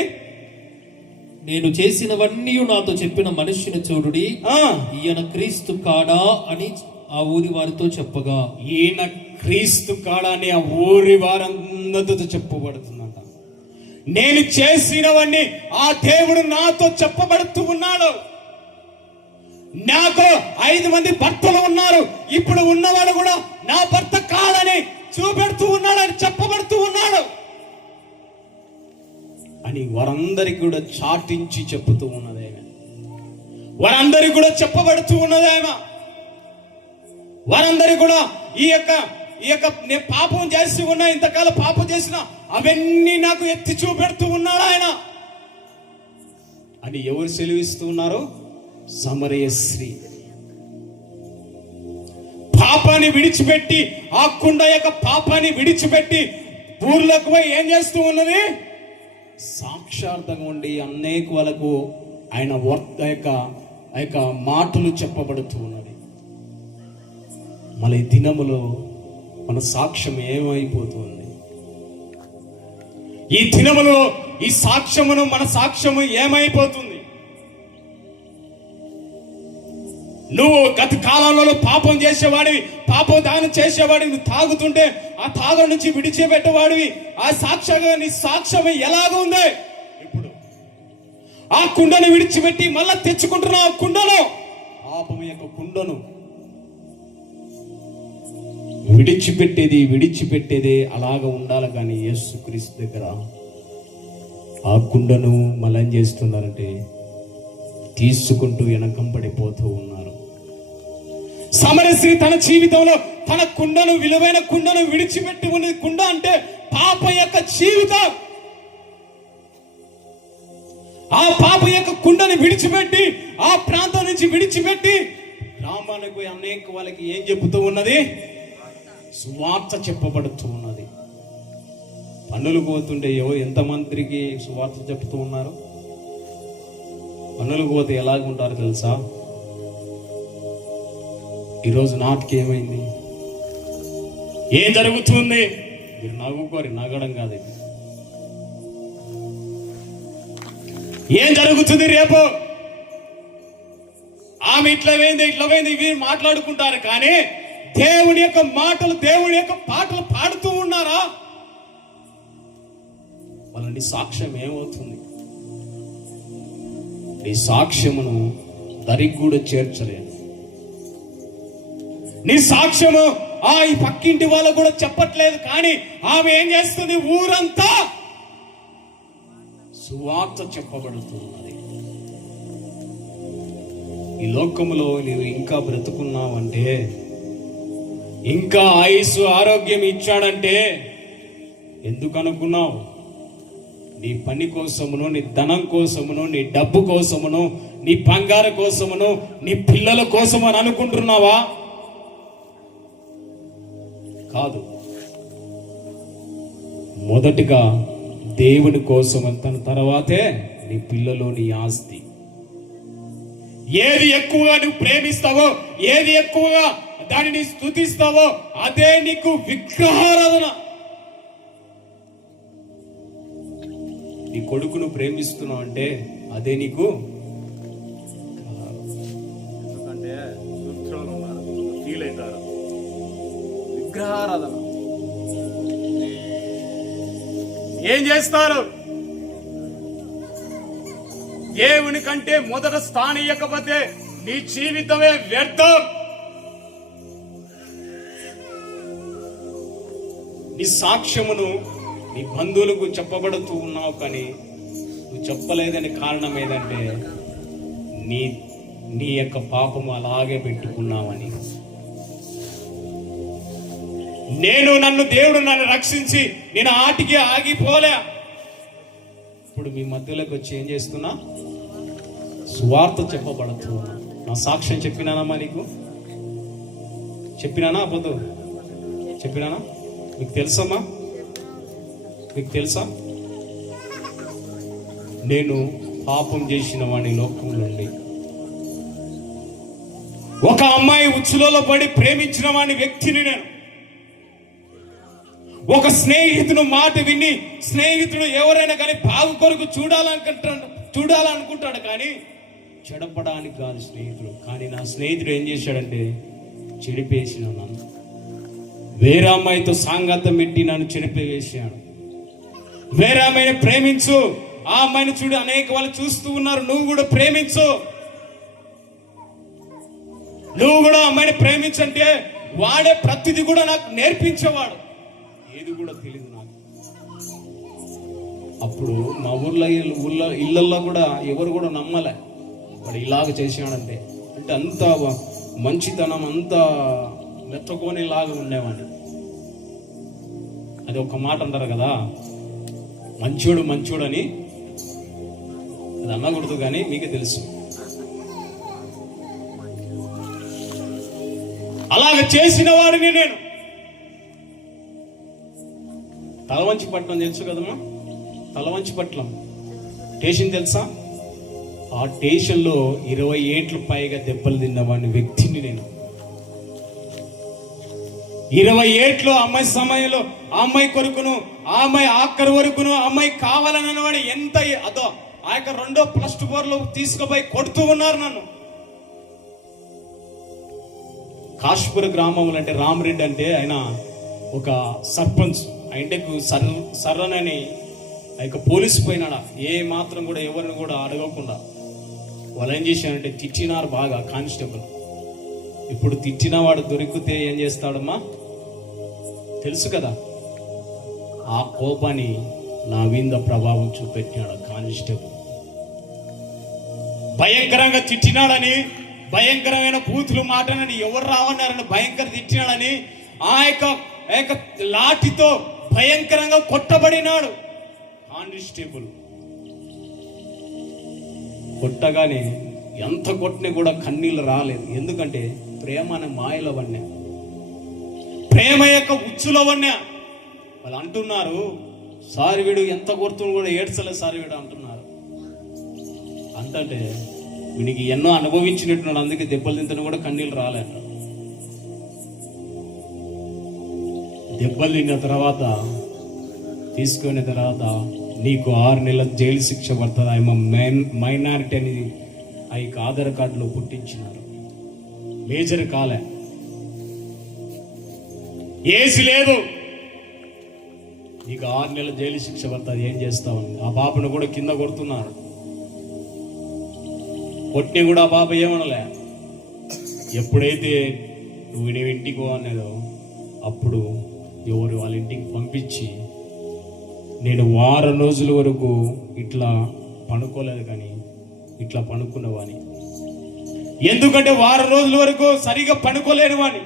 నేను చేసినవన్నీ నాతో చెప్పిన మనిషిని చూడుడి, ఈయన క్రీస్తు కాడా అని ఆ ఊరి వారితో చెప్పగా, ఈయన క్రీస్తు కాడా అని ఆ ఊరి వారందరితో చెప్పబడుతుందంట. నేను చేసినవన్నీ ఆ దేవుడు నాతో చెప్పబడుతూ ఉన్నాడు. నాకు 5 మంది భర్తలు ఉన్నారు, ఇప్పుడు ఉన్నవాడు కూడా నా భర్త కాదని చూపెడుతూ ఉన్నాడు, అని చెప్పబడుతూ ఉన్నాడు అని వారందరికి కూడా చాటించి చెప్పుతూ ఉన్నదేమో. వారందరికి కూడా చెప్పబడుతూ ఉన్నదేమో. వారందరికి కూడా ఈ యొక్క నేను పాపం చేసి ఉన్నా, ఇంతకాలం పాపం చేసిన అవన్నీ నాకు ఎత్తి చూపెడుతూ ఉన్నాడు ఆయన అని ఎవరు సెలవిస్తూ ఉన్నారు? సమరయ స్త్రీ. పాపాన్ని విడిచిపెట్టి, ఆ కుండ యొక్క పాపాన్ని విడిచిపెట్టి ఊర్లోకి పోయి ఏం చేస్తూ ఉన్నది? సాక్షార్థంగా ఉండి అనేక వాళ్ళకు ఆయన యొక్క మాటలు చెప్పబడుతూ ఉన్నది. మళ్ళీ దినములో మన సాక్ష్యం ఏమైపోతుంది? ఈ దినములో ఈ సాక్ష్యమును, మన సాక్ష్యము ఏమైపోతుంది? నువ్వు గత కాలంలో పాపం చేసేవాడివి, పాపం దానం చేసేవాడివి, నువ్వు తాగుతుంటే ఆ తాగు నుంచి విడిచిపెట్టేవాడివి. ఆ సాక్ష్యంగా నీ సాక్ష్యం ఎలాగ ఉంది? ఇప్పుడు ఆ కుండను విడిచిపెట్టి మళ్ళా తెచ్చుకుంటున్నావు ఆ కుండను, పాపం యొక్క కుండను. విడిచిపెట్టేదే అలాగ ఉండాలి. కానీ యేసుక్రీస్తు దగ్గర ఆ కుండను మళ్ళీ ఏం చేస్తున్నారంటే తీసుకుంటూ వెనకంబడిపోతూ ఉన్నారు. సమరయ స్త్రీ తన జీవితంలో తన కుండను, విలువైన కుండను విడిచిపెట్టి ఉన్నది. కుండ అంటే పాప యొక్క జీవితం. ఆ పాప యొక్క కుండను విడిచిపెట్టి, ఆ ప్రాంతం నుంచి విడిచిపెట్టి గ్రామానికి అనేక వాళ్ళకి ఏం చెబుతూ ఉన్నది? సువార్త చెప్పబడుతూ ఉన్నది. పన్నులు పోతుంటే ఎంతమందికి సువార్త చెప్తూ ఉన్నారు? పన్నులు పోతే ఎలాగుంటారు తెలుసా? ఈరోజు నాటికి ఏమైంది? ఏం జరుగుతుంది? మీరు నవ్వుకోరి, నగడం కాదు. ఏం జరుగుతుంది రేపు? ఆమె ఇట్లా పోయింది, వీరు మాట్లాడుకుంటారు. కానీ దేవుని యొక్క మాటలు, దేవుని యొక్క పాటలు పాడుతూ ఉన్నారా? వాళ్ళని సాక్ష్యం ఏమవుతుంది? నీ సాక్ష్యమును దరికి కూడా చేర్చలేదు. నీ సాక్ష్యము ఈ పక్కింటి వాళ్ళకు కూడా చెప్పట్లేదు. కానీ ఆమె ఏం చేస్తుంది? ఊరంతా సువార్త చెప్పబడుతున్నది. ఈ లోకములో నీవు ఇంకా బ్రతుకున్నావంటే, ఇంకా ఆయుస్సు ఆరోగ్యం ఇచ్చాడంటే ఎందుకు అనుకున్నావు? నీ పని కోసమును, నీ ధనం కోసమును, నీ డబ్బు కోసమును, నీ బంగారు కోసమును, నీ పిల్లల కోసము అని అనుకుంటున్నావా? కాదు. మొదటిగా దేవుని కోసం, తన తర్వాతే నీ పిల్లలు, నీ ఆస్తి. ఏది ఎక్కువగా నువ్వు ప్రేమిస్తావో, ఏది ఎక్కువగా దానిని స్తుతిస్తావో అదే నీకు విగ్రహారాధన. నీ కొడుకును ప్రేమిస్తున్నావు అంటే అదే నీకు. ఎందుకంటే దుష్టులు ఉన్నారు, ఫీల్ అవుతారు. విగ్రహారాధన ఏం చేస్తారు? దేవుని కంటే మొదట స్థానం ఇవ్వకపోతే నీ జీవితమే వ్యర్థం. నీ సాక్ష్యమును నీ బంధువులకు చెప్పబడుతూ ఉన్నావు, కానీ నువ్వు చెప్పలేదని కారణం ఏదంటే నీ యొక్క పాపము అలాగే పెట్టుకున్నావని. నన్ను దేవుడు రక్షించి నేను ఆటికి ఆగిపోలే. ఇప్పుడు మీ మధ్యలోకి వచ్చి ఏం చేస్తున్నా? సువార్త చెప్పబడుతున్నా. నా సాక్ష్యం చెప్పినానమ్మా నీకు? చెప్పినానా? అబద్ధం చెప్పినానా? మీకు తెలుసమ్మా? మీకు తెలుసా? నేను పాపం చేసిన వాడిని లోకం నుండి, ఒక అమ్మాయి ఉచ్చులలో పడి ప్రేమించిన వాడిని వ్యక్తిని నేను. ఒక స్నేహితుడు మాట విని, స్నేహితుడు ఎవరైనా కానీ బాగు కొరకు చూడాలనుకుంటాడు కానీ చెడపడానికి కాదు స్నేహితుడు. కానీ నా స్నేహితుడు ఏం చేశాడంటే చెడిపేసిన నన్ను, వేరే అమ్మాయితో సాంగత్యం పెట్టి నన్ను చెడిపేసాడు. వేరే అమ్మాయిని ప్రేమించు, ఆ అమ్మాయిని చూడు, అనేక వాళ్ళు చూస్తూ ఉన్నారు, నువ్వు కూడా ప్రేమించు, నువ్వు కూడా అమ్మాయిని ప్రేమించంటే వాడే ప్రతిదీ కూడా నాకు నేర్పించేవాడు. ఏది కూడా తెలియదు నాకు. అప్పుడు మా ఊర్లో ఇళ్ళల్లో కూడా ఎవరు కూడా నమ్మలే వాడు ఇలాగ చేసాడంటే. అంటే అంత మంచితనం, అంత మెత్తకోనేలాగా ఉండేవాడిని. అది ఒక మాట అంటారు కదా, మంచోడు మంచోడు అని. అది అనకూడదు కానీ మీకే తెలుసు. అలాగ చేసిన వాడిని నేను. తలవంచిపట్నం తెలుసు కదమ్మా? తలవంచిపట్నం స్టేషన్ తెలుసా? ఆ స్టేషన్లో 20 ఏళ్ళు పైగా దెబ్బలు తిన్నవాడిని వ్యక్తిని నేను. 20 ఏళ్ళు అమ్మాయి సమయంలో ఆ అమ్మాయి కొరకును, ఆ అమ్మాయి ఆఖరి వరకును, ఆ అమ్మాయి కావాలని వాడు ఎంత అదో ఆ యొక్క 2వ +2 లో తీసుకుపోయి కొడుతూ ఉన్నారు నన్ను. కాశ్పూర్ గ్రామంలో అంటే రామరెడ్డి అంటే ఆయన ఒక సర్పంచ్, ఆయనకు సర్రనని ఆ యొక్క పోలీసు పోయినాడా, ఏ మాత్రం కూడా ఎవరిని కూడా అడగకుండా. వాళ్ళు ఏం చేశారంటే తిట్టినారు బాగా కానిస్టేబుల్. ఇప్పుడు తిట్టిన వాడు దొరికితే ఏం చేస్తాడమ్మా తెలుసు కదా. ఆ కోపాన్ని నా మీద ప్రభావం చూపెట్టినాడు కానిస్టేబుల్. భయంకరంగా తిట్టినాడని, భయంకరమైన బూతులు మాటనని, ఎవరు రావన్నారని భయంకర తిట్టినాడని ఆ యొక్క లాఠీతో భయంకరంగా కొట్టబడినాడు కానిస్టేబుల్. కొట్టగానే ఎంత కొట్టినా కూడా కన్నీళ్ళు రాలేదు. ఎందుకంటే ప్రేమ అనే మాయలో వన్నే, ప్రేమ యొక్క ఉచ్చులో వన్నే. వాళ్ళు అంటున్నారు, సారి వీడు ఎంత కొడుతున్నా కూడా ఏడ్చలేదు సారి వీడు అంటున్నారు. అంటే వీడికి ఎన్నో అనుభవించినట్టున్నాడు, అందుకే దెబ్బలు తింటూ కూడా కన్నీళ్ళు రాలేదు. దెబ్బలు తిన్న తర్వాత తీసుకున్న తర్వాత నీకు 6 నెలల జైలు శిక్ష పడుతుంది, ఆయన మైనారిటీ అని ఆ యొక్క ఆధార్ కార్డులో పుట్టించినారు. మేజర్ కాలే, ఏసి లేదు, నీకు 6 నెలల జైలు శిక్ష పడుతుంది, ఏం చేస్తావని. ఆ పాపను కూడా కింద కొడుతున్నారు. కొట్టిన కూడా ఆ పాప ఏమనలే. ఎప్పుడైతే నువ్వు నీ ఇంటికి పో అన్నదో అప్పుడు ఎవరు వాళ్ళ ఇంటికి పంపించి, నేను వారం రోజుల వరకు ఇట్లా పనుకోలేదు కానీ ఇట్లా పనుకున్నవాని. ఎందుకంటే వారం రోజుల వరకు సరిగా పనుకోలేని వాని.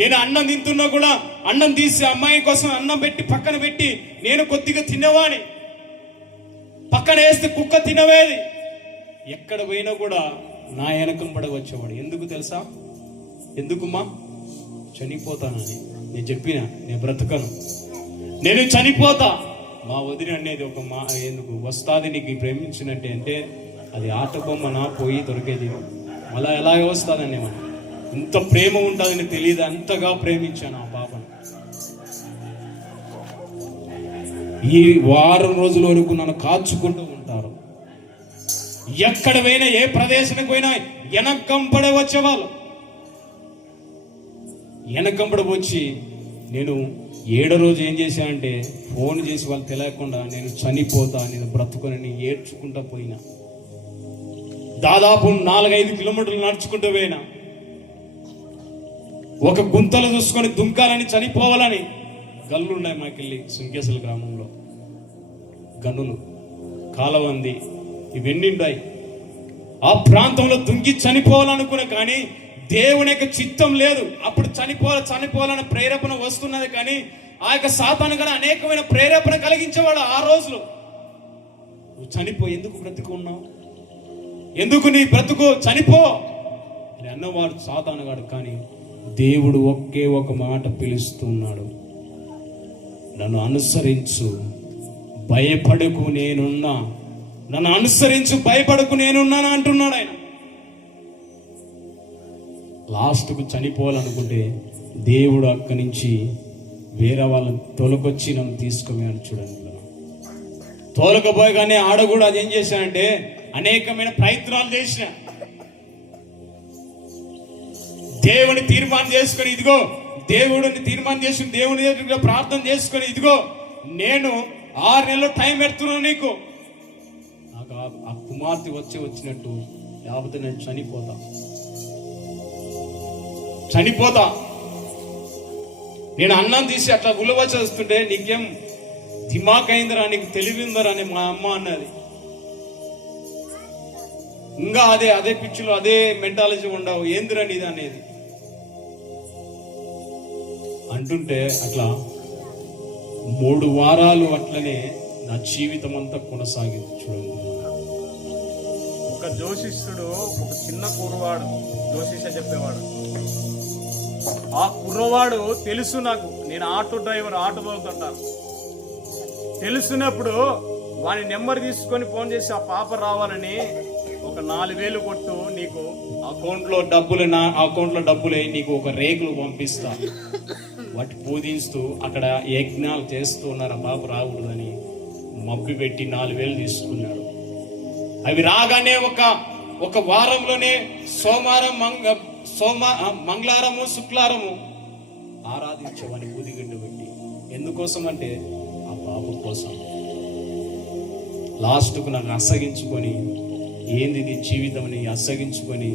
నేను అన్నం తింటున్నా కూడా అన్నం తీసి అమ్మాయి కోసం అన్నం పెట్టి పక్కన పెట్టి నేను కొద్దిగా తిన్నవాని. పక్కన వేస్తే కుక్క తినవేది. ఎక్కడ పోయినా కూడా నా వెనకం పడ వచ్చేవాడు. ఎందుకు తెలుసా? ఎందుకుమ్మా? చనిపోతానని. నేను చెప్పిన నేను బ్రతకను, నేను చనిపోతా. మా వదిన అనేది ఒక మా ఎందుకు వస్తాది నీకు ప్రేమించినట్టే అంటే అది ఆట బొమ్మనా పోయి దొరికేది మళ్ళా ఎలాగే వస్తుందని. మనం ఇంత ప్రేమ ఉంటుందని తెలియదు, అంతగా ప్రేమించాను ఆ పాపను. ఈ వారం రోజుల వరకు నన్ను కాచుకుంటూ ఉంటారు. ఎక్కడ పోయినా ఏ ప్రదేశానికి పోయినా వెనకంపడే వచ్చేవాళ్ళు. వెనకంపడి వచ్చి నేను 7వ రోజు ఏం చేశానంటే ఫోన్ చేసి వాళ్ళు తెలియకుండా నేను చనిపోతా, నేను బ్రతుకుని ఏడ్చుకుంటా పోయినా. దాదాపు 4-5 కిలోమీటర్లు నడుచుకుంటూ పోయినా. ఒక గుంతలు చూసుకొని దుంకాలని, చనిపోవాలని. గల్లు ఉన్నాయి మాకెళ్ళి సుంకేశ్వర గ్రామంలో, గనులు, కాలవంది ఇవన్నీ ఉన్నాయి. ఆ ప్రాంతంలో దుంకి చనిపోవాలనుకున్నా కానీ దేవుని యొక్క చిత్తం లేదు. అప్పుడు చనిపోవాలన్న ప్రేరేపణ వస్తున్నది కానీ ఆ యొక్క సాతాను కూడా అనేకమైన ప్రేరేపణ కలిగించేవాడు ఆ రోజులో. నువ్వు చనిపో, ఎందుకు బ్రతుకున్నావు, ఎందుకు నీ బ్రతుకు, చనిపో అని అన్నవాడు సాతానుగాడు. కానీ దేవుడు ఒకే ఒక మాట పిలుస్తున్నాడు, నన్ను అనుసరించు, భయపడకు నేనున్నా, నన్ను అనుసరించు, భయపడకు నేనున్నాను అంటున్నాడు ఆయన. లాస్ట్కు చనిపోవాలనుకుంటే దేవుడు అక్కడి నుంచి వేరే వాళ్ళని తోలుకొచ్చి నన్ను తీసుకుపోయాను. చూడండి, తోలకపోయగానే ఆడ కూడా అదేం చేశానంటే అనేకమైన ప్రయత్నాలు చేసిన, దేవుని తీర్మానం చేసుకొని, ఇదిగో దేవుడిని తీర్మానం చేసుకుని దేవుని దగ్గర ప్రార్థన చేసుకొని, ఇదిగో నేను 6 నెలలు టైం పెడుతున్నాను నీకు, నాకు ఆ కుమార్తె వచ్చినట్టు, లేకపోతే నేను చనిపోతా. నేను అన్నం తీసి అట్లా ఉలవ చేస్తుంటే, నీకేం దిమాక్ అయిందిరా, నీకు తెలివిందరా అని మా అమ్మ అన్నది. ఇంకా అదే పిచ్చిలో అదే మెంటాలజీ ఉండవు, ఏందిరా నీది అనేది అంటుంటే, అట్లా 3 వారాలు అట్లనే నా జీవితం అంతా కొనసాగింది. చూడండి, ఒక జ్యోతిష్యుడు ఒక చిన్న కుర్రవాడు జ్యోతిష చెప్పేవాడు. ఆ కుర్రవాడు తెలుసు నాకు, నేను ఆటో డ్రైవర్, ఆటో తోలుతుంటాను. తెలుసున్నప్పుడు వాని నెంబర్ తీసుకొని ఫోన్ చేసి ఆ పాప రావాలని ఒక 4,000 కొట్టు, నీకు అకౌంట్లో డబ్బులు నీకు ఒక రేకులు పంపిస్తా, వాటి పూజిస్తూ అక్కడ యజ్ఞాలు చేస్తూ ఉన్నారు, ఆ పాప రాకూడదని మబ్బి పెట్టి 4,000 తీసుకున్నాడు. అవి రాగానే ఒక వారంలోనే సోమవారం మంగళవారము శుక్రవారము ఆరాధించేవాని ఊదిగడ్డ పెట్టి. ఎందుకోసం అంటే ఆ పాప కోసం. లాస్ట్కు నాకు అసగించుకొని, ఏంది నీ జీవితం అని అసగించుకొని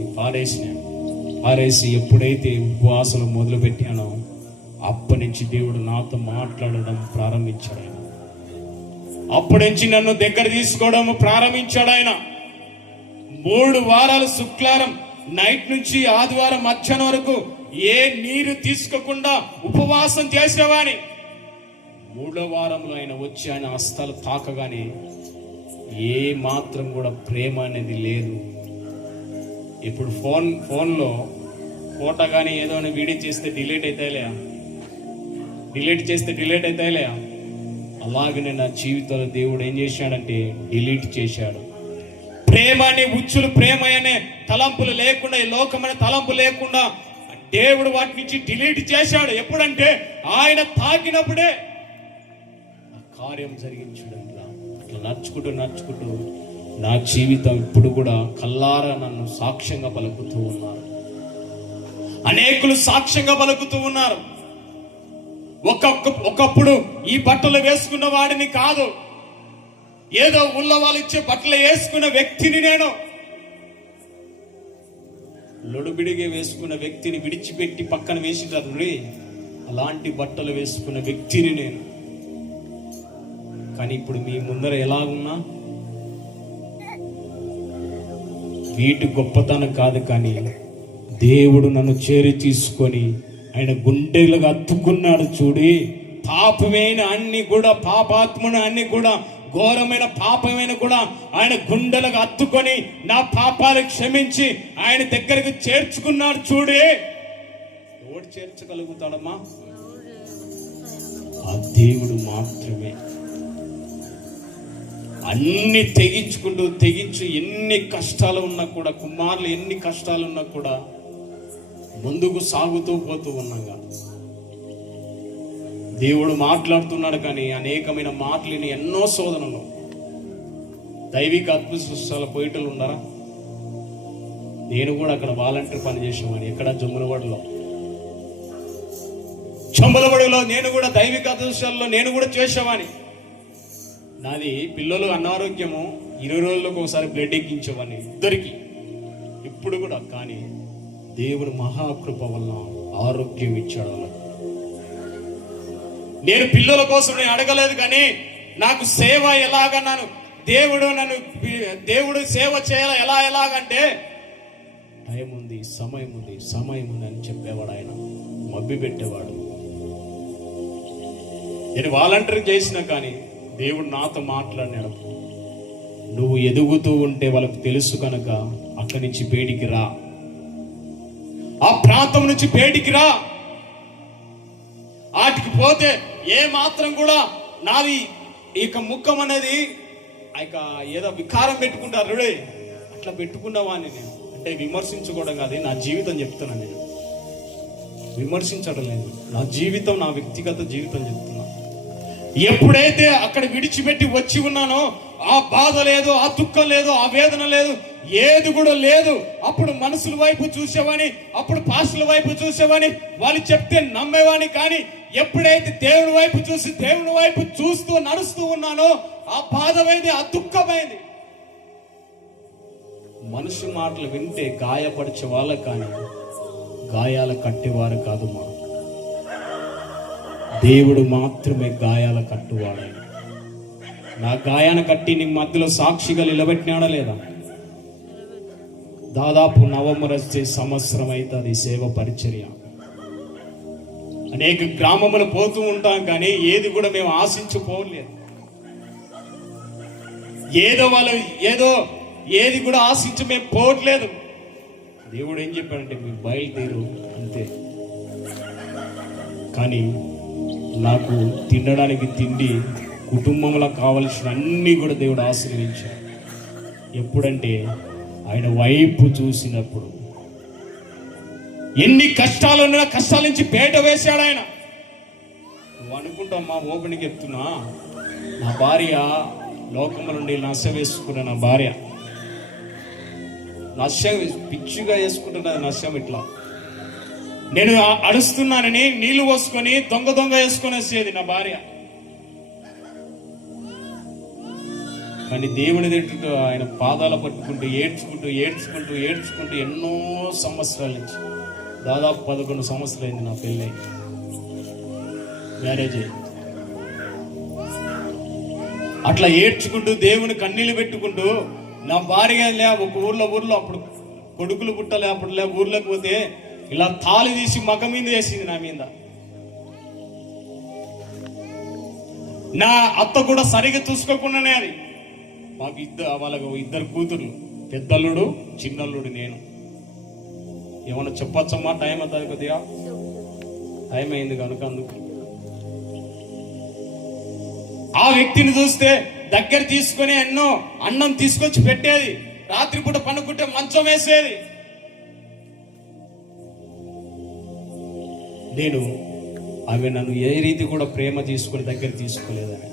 పారేసి ఎప్పుడైతే ఉపవాసాలు మొదలు పెట్టానో అప్పటి నుంచి దేవుడు నాతో మాట్లాడడం ప్రారంభించాడు. ఆయన అప్పటి నుంచి నన్ను దగ్గర తీసుకోవడం ప్రారంభించాడు. ఆయన 3 వారాలు శుక్రవారం నైట్ నుంచి ఆదివారం మధ్యాహ్నం వరకు ఏ నీరు తీసుకోకుండా ఉపవాసం చేసేవాని. 3వ వారంలో ఆయన వచ్చి ఆయన హస్తాలు తాకగానే ఏ మాత్రం కూడా ప్రేమ అనేది లేదు. ఇప్పుడు ఫోన్లో ఫోటో కానీ ఏదో వీడియో చేస్తే డిలీట్ అవుతాయిలే, అలాగనే నా జీవితంలో దేవుడు ఏం చేశాడంటే డిలీట్ చేశాడు. ప్రేమ అనే ఉచ్చులు, ప్రేమ అనే తలంపులు లేకుండా, ఈ లోకమైన తలంపు లేకుండా దేవుడు వాటి నుంచి డిలీట్ చేశాడు. ఎప్పుడంటే ఆయన తాకినప్పుడే ఆ కార్యం జరిగించాడు. అట్లా నడుచుకుంటూ నా జీవితం ఇప్పుడు కూడా కల్లారా నన్ను సాక్ష్యంగా పలుకుతూ ఉన్నారు. అనేకులు సాక్ష్యంగా పలుకుతూ ఉన్నారు. ఒకప్పుడు ఈ బట్టలు వేసుకున్న వాడిని కాదు, ఏదో ఊళ్ళో వాళ్ళు ఇచ్చే బట్టలు వేసుకున్న వ్యక్తిని నేను. లొడుబిడిగా వేసుకున్న వ్యక్తిని విడిచిపెట్టి పక్కన వేసినారు, అలాంటి బట్టలు వేసుకున్న వ్యక్తిని నేను. కానీ ఇప్పుడు మీ ముందర ఎలా ఉన్నా, వీటి గొప్పతనం కాదు, కానీ దేవుడు నన్ను చేరి తీసుకొని ఆయన గుండెలుగా అత్తుకున్నాడు. చూడి, పాపమైన అన్ని కూడా, పాపాత్మను అన్ని కూడా, ఘోరమైన పాపమైన కూడా ఆయన గుండెలకు అత్తుకొని నా పాపాలు క్షమించి ఆయన దగ్గరకు చేర్చుకున్నాడు. చూడే, ఎవడు చేర్చగలుగుతాడమ్మా? ఆ దేవుడు మాత్రమే. అన్ని తెగించి ఎన్ని కష్టాలు ఉన్నా కూడా, కుమారులు ఎన్ని కష్టాలు ఉన్నా కూడా ముందుకు సాగుతూ పోతూ ఉన్నాగా దేవుడు మాట్లాడుతున్నాడు. కానీ అనేకమైన మాటలని, ఎన్నో శోధనలు, దైవిక అద్భుతాల పోయిటలు ఉన్నారా? నేను కూడా అక్కడ వాలంటీర్ పని చేసేవాడిని. ఎక్కడ? జంబలబడిలో నేను కూడా దైవిక అద్భుతాల్లో నేను కూడా చేసేవాడిని. నాది పిల్లలు అనారోగ్యము, 20 రోజులకు ఒకసారి బ్లడ్ ఎక్కించేవాడిని ఇద్దరికి, ఇప్పుడు కూడా. కానీ దేవుడు మహాకృప వల్ల ఆరోగ్యం ఇచ్చాడు. నేను పిల్లల కోసం నేను అడగలేదు, కానీ నాకు సేవ ఎలాగా, దేవుడు సేవ చేయాల ఎలాగంటే టైం ఉంది, సమయం ఉంది అని చెప్పేవాడు. ఆయన మబ్బి పెట్టేవాడు. నేను వాలంటీర్ చేసినా కానీ దేవుడు నాతో మాట్లాడినాడు. నువ్వు ఎదుగుతూ ఉంటే వాళ్ళకు తెలుసు కనుక అక్కడి నుంచి బయటికి రా, ఆ ప్రాంతం నుంచి బయటికి రా. వాటికి పోతే ఏ మాత్రం కూడా నాది ఇక ముఖం అనేది ఇక ఏదో వికారం పెట్టుకుంటారు రే, అట్లా పెట్టుకున్నవాడిని నేను. అంటే విమర్శించుకోవడం కాదు, నా జీవితం చెప్తున్నాను నేను, విమర్శించడం లేదు. నా జీవితం, నా వ్యక్తిగత జీవితం చెప్తున్నా. ఎప్పుడైతే అక్కడ విడిచిపెట్టి వచ్చి ఉన్నానో ఆ బాధ లేదు, ఆ దుఃఖం లేదు, ఆ వేదన లేదు, ఏది కూడా లేదు. అప్పుడు మనుషుల వైపు చూసేవాని, అప్పుడు పాస్టుల వైపు చూసేవాని, వాళ్ళు చెప్తే నమ్మేవాని. కానీ ఎప్పుడైతే దేవుని వైపు చూసి దేవుని వైపు చూస్తూ నడుస్తూ ఉన్నానో ఆ బాధమైంది, ఆ దుఃఖమైంది. మనుషు మాటలు వింటే గాయపరిచే వాళ్ళ కానీ గాయాల కట్టేవారు కాదు. మా దేవుడు మాత్రమే గాయాల కట్టువాడు. నా గాయాన్ని కట్టి నీ మధ్యలో సాక్షిగా నిలబెట్టినాడా లేదా? దాదాపు నవంబర్ వచ్చే సంవత్సరం అవుతుంది సేవ పరిచర్య. అనేక గ్రామములు పోతూ ఉంటాం కానీ ఏది కూడా మేము ఆశించిపోలేదు. ఏదో ఏది కూడా ఆశించి మేము పోవట్లేదు. దేవుడు ఏం చెప్పాడంటే మీరు బయలుదేరు అంతే. కానీ నాకు తినడానికి తిండి, కుటుంబంలో కావలసిన అన్నీ కూడా దేవుడు ఆశీర్వదించాడు. ఎప్పుడంటే ఆయన వైపు చూసినప్పుడు. ఎన్ని కష్టాలు ఉన్నా కష్టాల నుంచి బయట వేశాడు ఆయన. నువ్వు అనుకుంటావు మా ఓపెన్కి చెప్తున్నా, నా భార్య లోకము నుండి నశ వేసుకున్న నా భార్య నశ పిచ్చిగా వేసుకుంటున్నది. నశం ఇట్లా నేను అడుస్తున్నానని నీళ్లు పోసుకొని దొంగ వేసుకొని వచ్చేది నా భార్య. కానీ దేవుని దగ్గర ఆయన పాదాల పట్టుకుంటూ ఏడ్చుకుంటూ ఎన్నో సంవత్సరాల నుంచి, దాదాపు 11 సంవత్సరాలు అయింది నా పెళ్ళి, మ్యారేజ్ అయ్యి. అట్లా ఏడ్చుకుంటూ దేవుని కన్నీళ్ళు పెట్టుకుంటూ నా భార్య ఒక ఊర్లో అప్పుడు కొడుకులు పుట్టలే, అప్పుడు ఊర్లోకి పోతే ఇలా తాళి తీసి మగ మీద వేసింది నా మీద. నా అత్త కూడా సరిగా చూసుకోకుండానే అది. మాకు వాళ్ళకు 2 కూతుర్లు, పెద్దల్లుడు చిన్నల్లుడు నేను. ఏమన్నా చెప్పొచ్చమ్మా? టైం అవుతుంది కొద్దిగా, టైం అయింది కనుక అందుకు. ఆ వ్యక్తిని చూస్తే దగ్గర తీసుకొని ఎన్నో అన్నం తీసుకొచ్చి పెట్టేది, రాత్రిపూట పనుకుంటే మంచం వేసేది. నేను ఆమె నన్ను ఏ రీతి కూడా ప్రేమ తీసుకొని దగ్గర తీసుకోలేదని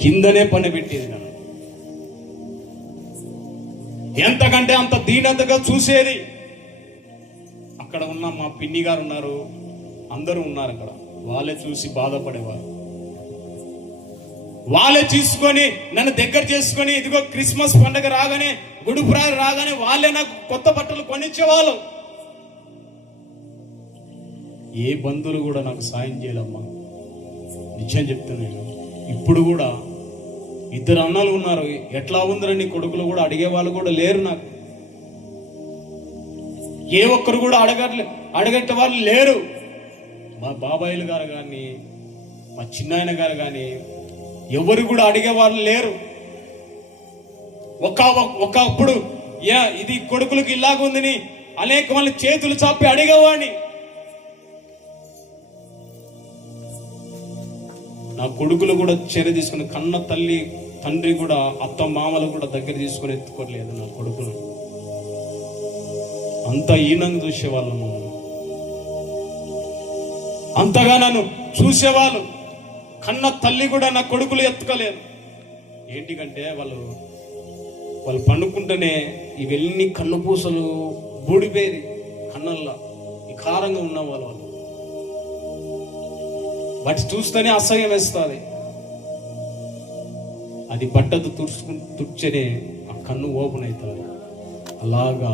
కిందనే పని పెట్టేది. నన్ను ఎంతకంటే అంత దీనతగా చూసేది. అక్కడ ఉన్న మా పిన్ని గారు ఉన్నారు, అందరూ ఉన్నారు అక్కడ. వాళ్ళే చూసి బాధపడేవారు. వాళ్ళే తీసుకొని నన్ను దగ్గర చేసుకొని, ఇదిగో క్రిస్మస్ పండుగ రాగానే, గుడి ప్రాయం రాగానే వాళ్ళే నాకు కొత్త బట్టలు కొనిచ్చేవాళ్ళు. ఏ బంధువులు కూడా నాకు సాయం చేయాలమ్మా, నిజం చెప్తున్నాను. ఇప్పుడు కూడా 2 అన్నలు ఉన్నారు, ఎట్లా ఉందరని కొడుకులు కూడా అడిగే వాళ్ళు కూడా లేరు నాకు. ఏ ఒక్కరు కూడా అడగట్టే వాళ్ళు లేరు. మా బాబాయిలు గారు కానీ, మా చిన్నాయన గారు కానీ ఎవరు కూడా అడిగే వాళ్ళు లేరు. ఒకప్పుడు ఇది కొడుకులకు ఇలాగుందని అనేక మంది చేతులు చాపి అడిగేవాడిని. నా కొడుకులు కూడా చర్య తీసుకుని, కన్న తండ్రి కూడా, అత్త మామలు కూడా దగ్గర తీసుకొని ఎత్తుకోలేదు నా కొడుకును. అంత హీనంగా చూసేవాళ్ళు మమ్మల్ని, అంతగా నన్ను చూసేవాళ్ళు. కన్న తల్లి కూడా నా కొడుకులు ఎత్తుకోలేదు. ఏంటికంటే వాళ్ళు పండుకుంటేనే ఇవన్నీ కన్ను పూసలు బూడిపోయేది కన్నల్లా, ఈ కారంగా ఉన్నవాళ్ళు. వాళ్ళు వాటి చూస్తేనే అసహ్యం వేస్తుంది. అది బట్టతో తుడ్చనే ఆ కన్ను ఓపెన్ అవుతుంది. అలాగా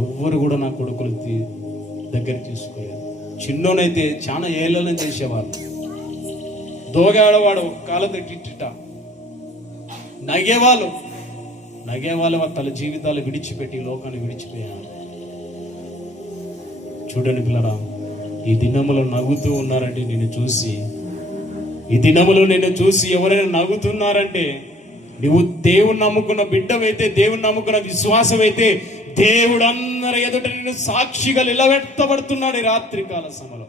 ఎవ్వరు కూడా నా కొడుకులు దగ్గర తీసుకోలేదు. చిన్నోనైతే చాలా ఏళ్ళని చేసేవాళ్ళు. దోగాడవాడు కాళ్ళతో ఇట్టిట నగేవాళ్ళు తన జీవితాలు విడిచిపెట్టి లోకాన్ని విడిచిపోయారు. చూడండి పిల్లరా, ఈ దినములో నవ్వుతూ ఉన్నారంటే నేను చూసి, ఎవరైనా నవ్వుతున్నారంటే నువ్వు దేవుని నమ్ముకున్న బిడ్డవైతే, దేవుని నమ్ముకున్న విశ్వాసమైతే, దేవుడు అందరి ఎదుట నిన్ను సాక్షిగా నిలబెట్టబడుతున్నాడు. ఈ రాత్రికాల సమయంలో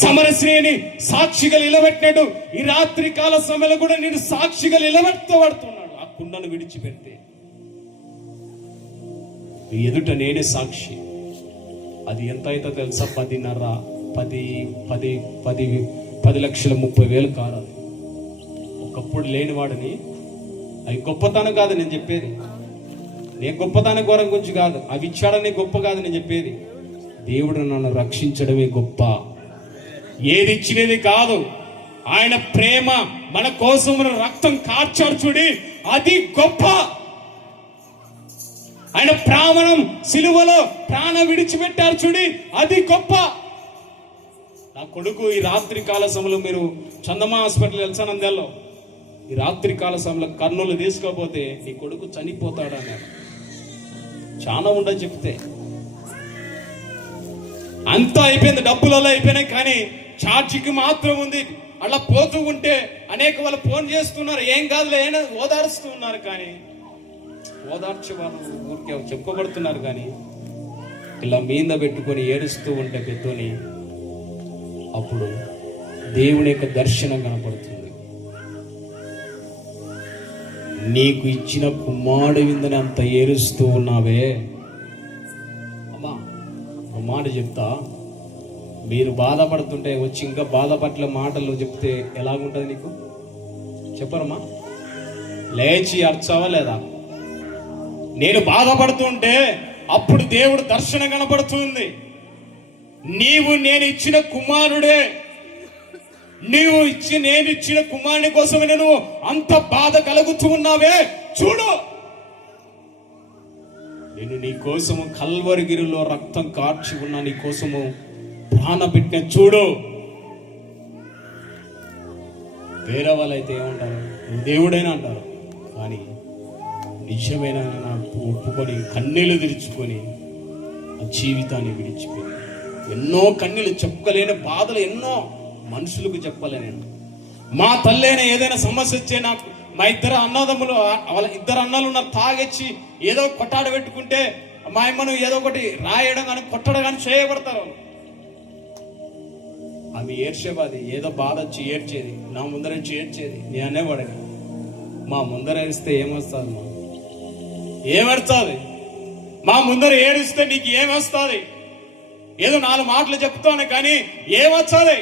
సమరశ్రేణి సాక్షిగా నిలబెట్టినాడు. ఈ రాత్రికాల సమయంలో కూడా నేను సాక్షిగా నిలబెట్టబడుతున్నాడు. ఆ కుండను విడిచిపెడితే నీ ఎదుట నేనే సాక్షి. అది ఎంత అయితే తెలుసా? 10,30,000 కారాలు. ఒకప్పుడు లేనివాడిని. అవి గొప్పతనం కాదు నేను చెప్పేది. నేను గొప్పతనం ఘోరం గురించి కాదు, అవి ఇచ్చాడని గొప్ప కాదు నేను చెప్పేది. దేవుడు నన్ను రక్షించడమే గొప్ప. ఏది ఇచ్చినది కాదు. ఆయన ప్రేమ మన కోసం రక్తం కార్చాడు చూడి, అది గొప్ప. ఆయన ప్రాణం సిలువలో ప్రాణం విడిచిపెట్టారు చూడి, అది గొప్ప. నా కొడుకు ఈ రాత్రి కాల సమయంలో, మీరు చందమా హాస్పిటల్ వెళ్తానందెల్లో, ఈ రాత్రి కాల సమయంలో కర్నూలు తీసుకోపోతే నీ కొడుకు చనిపోతాడు అన్నాడు. చాలా ఉండదు చెప్తే. అంతా అయిపోయింది, డబ్బులలో అయిపోయినాయి, కానీ ఛార్జీకి మాత్రం ఉంది. అలా పోతూ ఉంటే అనేక వాళ్ళు ఫోన్ చేస్తున్నారు, ఏం కాదులే ఓదారుస్తూ ఉన్నారు. కానీ ఓదార్చే వాళ్ళు ఊరికే చెప్పుకోబడుతున్నారు. కానీ ఇలా మీద పెట్టుకొని ఏడుస్తూ ఉంటే పెద్దోని, అప్పుడు దేవుని యొక్క దర్శనం కనపడుతుంది. నీకు ఇచ్చిన కుమారుడు విందని అంత ఏడుస్తూ ఉన్నావే. అమ్మా ఒక మాట చెప్తా, మీరు బాధపడుతుంటే వచ్చి ఇంకా బాధపట్ల మాటలు చెప్తే ఎలాగుంటుంది నీకు? చెప్పరమ్మా? లేచి అర్చావా లేదా? నేను బాధపడుతుంటే అప్పుడు దేవుడు దర్శనం కనపడుతుంది. నేను ఇచ్చిన కుమారుడే, నేను ఇచ్చిన కుమారుని కోసమే నువ్వు అంత బాధ కలుగుతూ ఉన్నావే, చూడు. నేను నీ కోసము కల్వరిగిరిలో రక్తం కార్చి ఉన్నా, నీ కోసము ప్రాణ పెట్టిన చూడు. వేరే వాళ్ళైతే ఏమంటారు? నువ్వు దేవుడైనా అంటారు. కానీ నిజమైన నాకు ఒప్పుకొని కన్నీళ్లు తెరుచుకొని ఆ జీవితాన్ని విడిచిపోయి, ఎన్నో కన్నీళ్ళు చెప్పుకోలేని బాధలు ఎన్నో మనుషులకు చెప్పలే. నేను మా తల్లి అయినా ఏదైనా సమస్య వచ్చే, నాకు మా ఇద్దరు అన్నదమ్ములు, వాళ్ళ ఇద్దరు అన్నలు నాకు తాగొచ్చి ఏదో కొట్టాడ పెట్టుకుంటే మా అమ్మను ఏదో ఒకటి రాయడం కానీ కొట్టడం కానీ చేయబడతారు. ఆమె ఏడ్చేవాది, ఏదో బాధ వచ్చి ఏడ్చేది, నా ముందర వచ్చి ఏడ్చేది. నేను అనేవాడిని, మా ముందర ఏడిస్తే ఏమొస్తుంది? ఏమొస్తుంది? మా ముందర ఏడిస్తే నీకు ఏమొస్తుంది? ఏదో 4 మాటలు చెప్తాను కానీ ఏమొస్తుంది?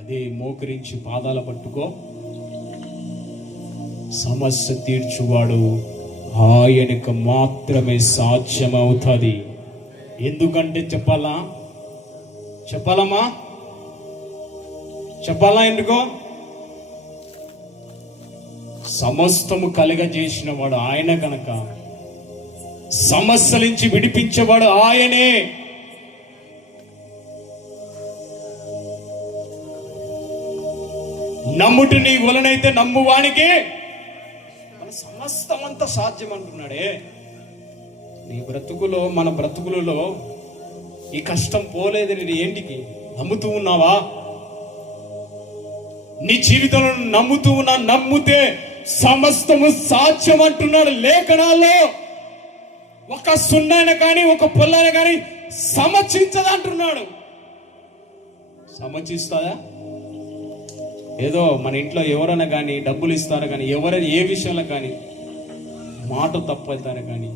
అదే మోకరించి పాదాల పట్టుకో. సమస్య తీర్చువాడు ఆయనకు మాత్రమే సాధ్యమవుతుంది. ఎందుకంటే చెప్పాలమ్మా? చెప్పాలా? ఎందుకో? సమస్తము కలుగజేసిన వాడు ఆయన కనుక, సమస్యల నుంచి విడిపించేవాడు ఆయనే. నమ్ముట నీ వలనైతే నమ్మువానికి మన సమస్తమంతా సాధ్యం అంటున్నాడే. నీ బ్రతుకులో, మన బ్రతుకులలో ఈ కష్టం పోలేదు. నేను ఏంటికి నమ్ముతూ ఉన్నావా? నీ జీవితంలో నమ్ముతూ ఉన్నా, నమ్ముతే సమస్తము సాధ్యం అంటున్నాడు లేఖనాల్లో. ఒక సున్నైన కానీ ఒక పొల్లైన కానీ సమచించదంటున్నాడు. సమచిస్తుందా? ఏదో మన ఇంట్లో ఎవరైనా కానీ డబ్బులు ఇస్తారా కానీ, ఎవరైనా ఏ విషయంలో కానీ మాట తప్పవుతారా కానీ,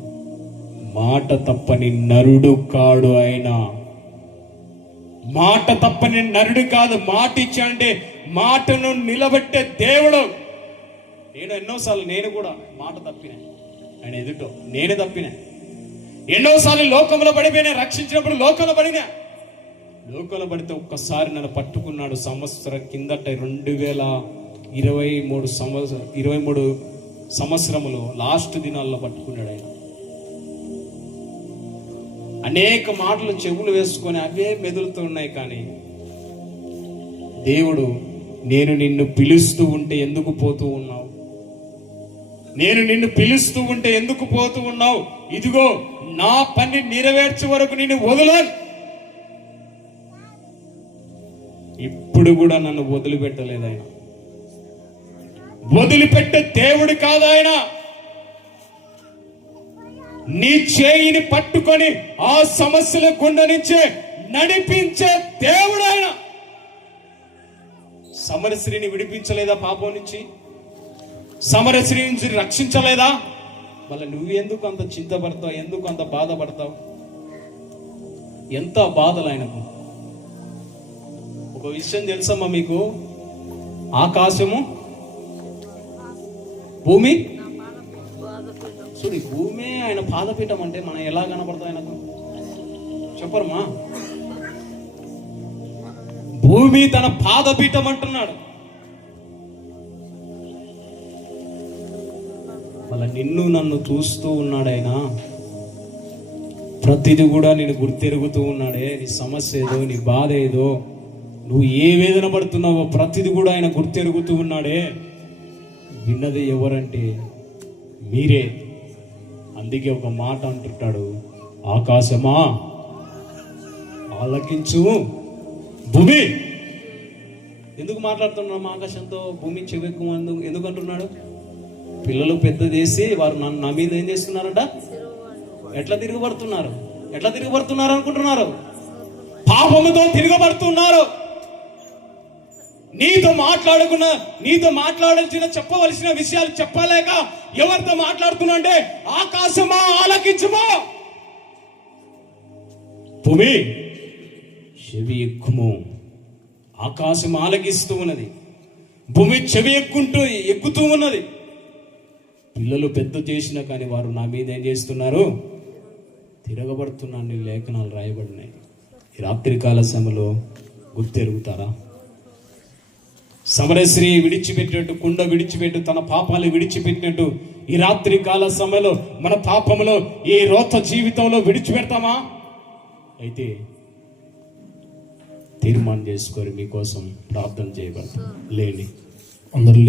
మాట తప్పని నరుడు కాడు ఆయన. మాట తప్పని నరుడు కాదు. మాట ఇచ్చాడంటే మాటను నిలబెట్టే దేవుడు. ఎన్నోసార్లు నేను కూడా మాట తప్పినా, ఆయన ఎదుటో నేనే తప్పినా. ఎన్నోసార్లు లోకంలో పడిపోయినా, రక్షించినప్పుడు లోకంలో పడినా. లోకంలో పడితే ఒక్కసారి నన్ను పట్టుకున్నాడు. సంవత్సరం కిందట 2023 సంవత్సరములో లాస్ట్ దినాల్లో పట్టుకున్నాడు ఆయన. అనేక మాటలు చెవులు వేసుకొని అవే మెదులుతూ ఉన్నాయి. కానీ దేవుడు, నేను నిన్ను పిలుస్తూ ఉంటే ఎందుకు పోతూ ఉన్నావు? నేను నిన్ను పిలుస్తూ ఉంటే ఎందుకు పోతూ ఉన్నావు? ఇదిగో నా పని నెరవేర్చే వరకు నిన్ను వదలను. ఇప్పుడు కూడా నన్ను వదిలిపెట్టలేదు ఆయన. వదిలిపెట్టే దేవుడు కాదు ఆయన. నీ చేయిని పట్టుకొని ఆ సమస్యల గుండె నుంచే నడిపించే దేవుడు ఆయన. సమరశ్రీని విడిపించలేదా పాపం నుంచి? సమరశ్రీ నుంచి రక్షించలేదా? మళ్ళీ నువ్వెందుకు అంత చింతపడతావు? ఎందుకు అంత బాధపడతావు? ఎంత బాధలు ఆయనకు. ఒక విషయం తెలుసమ్మా మీకు, ఆకాశము భూమి చూడు, భూమి ఆయన పాదపీఠం అంటే మనం ఎలా కనపడతాం ఆయనకు? చెప్పరమ్మా. భూమి తన పాదపీఠం అంటున్నాడు. మళ్ళీ నిన్ను నన్ను చూస్తూ ఉన్నాడు ఆయన. ప్రతిదీ కూడా నేను గుర్తెరుగుతూ ఉన్నాడే. నీ సమస్య ఏదో, నీ బాధ ఏదో, నువ్వు ఏ వేదన పడుతున్నావో ప్రతిదీ కూడా ఆయన గుర్తెరుగుతూ ఉన్నాడే. విన్నది ఎవరంటే మీరే. అందుకే ఒక మాట అంటుంటాడు, ఆకాశమా ఆలకించు, భూమి. ఎందుకు మాట్లాడుతున్నాం ఆకాశంతో? భూమి చెవెక్కు ఎందుకు అంటున్నాడు? పిల్లలు పెద్ద చేసి వారు నా మీద ఏం చేస్తున్నారట? ఎట్లా తిరగబడుతున్నారు అనుకుంటున్నారు? పాపముతో తిరగబడుతున్నారు. నీతో మాట్లాడాల్సిన చెప్పవలసిన విషయాలు చెప్పలేక ఎవరితో మాట్లాడుతున్నా అంటే, ఆకాశమా ఆలకించుమా, భూమి చెవి ఎక్కుము. ఆకాశం ఆలకిస్తూ ఉన్నది, భూమి చెవి ఎక్కుతూ ఉన్నది. పిల్లలు పెద్ద చేసినా కానీ వారు నా మీద ఏం చేస్తున్నారు? తిరగబడుతున్నాను. లేఖనాలు రాయబడినాయి. ఈ రాత్రికాల సమయంలో గుర్తెరుగుతారా? సమరశ్రీ విడిచిపెట్టినట్టు, కుండ విడిచిపెట్టు, తన పాపాలు విడిచిపెట్టినట్టు ఈ రాత్రి కాల సమయంలో మన పాపములో ఈ రోత జీవితంలో విడిచిపెడతామా? అయితే తీర్మానం చేసుకొని మీకోసం ప్రార్థన చేయబడతాం. లేని అందరూ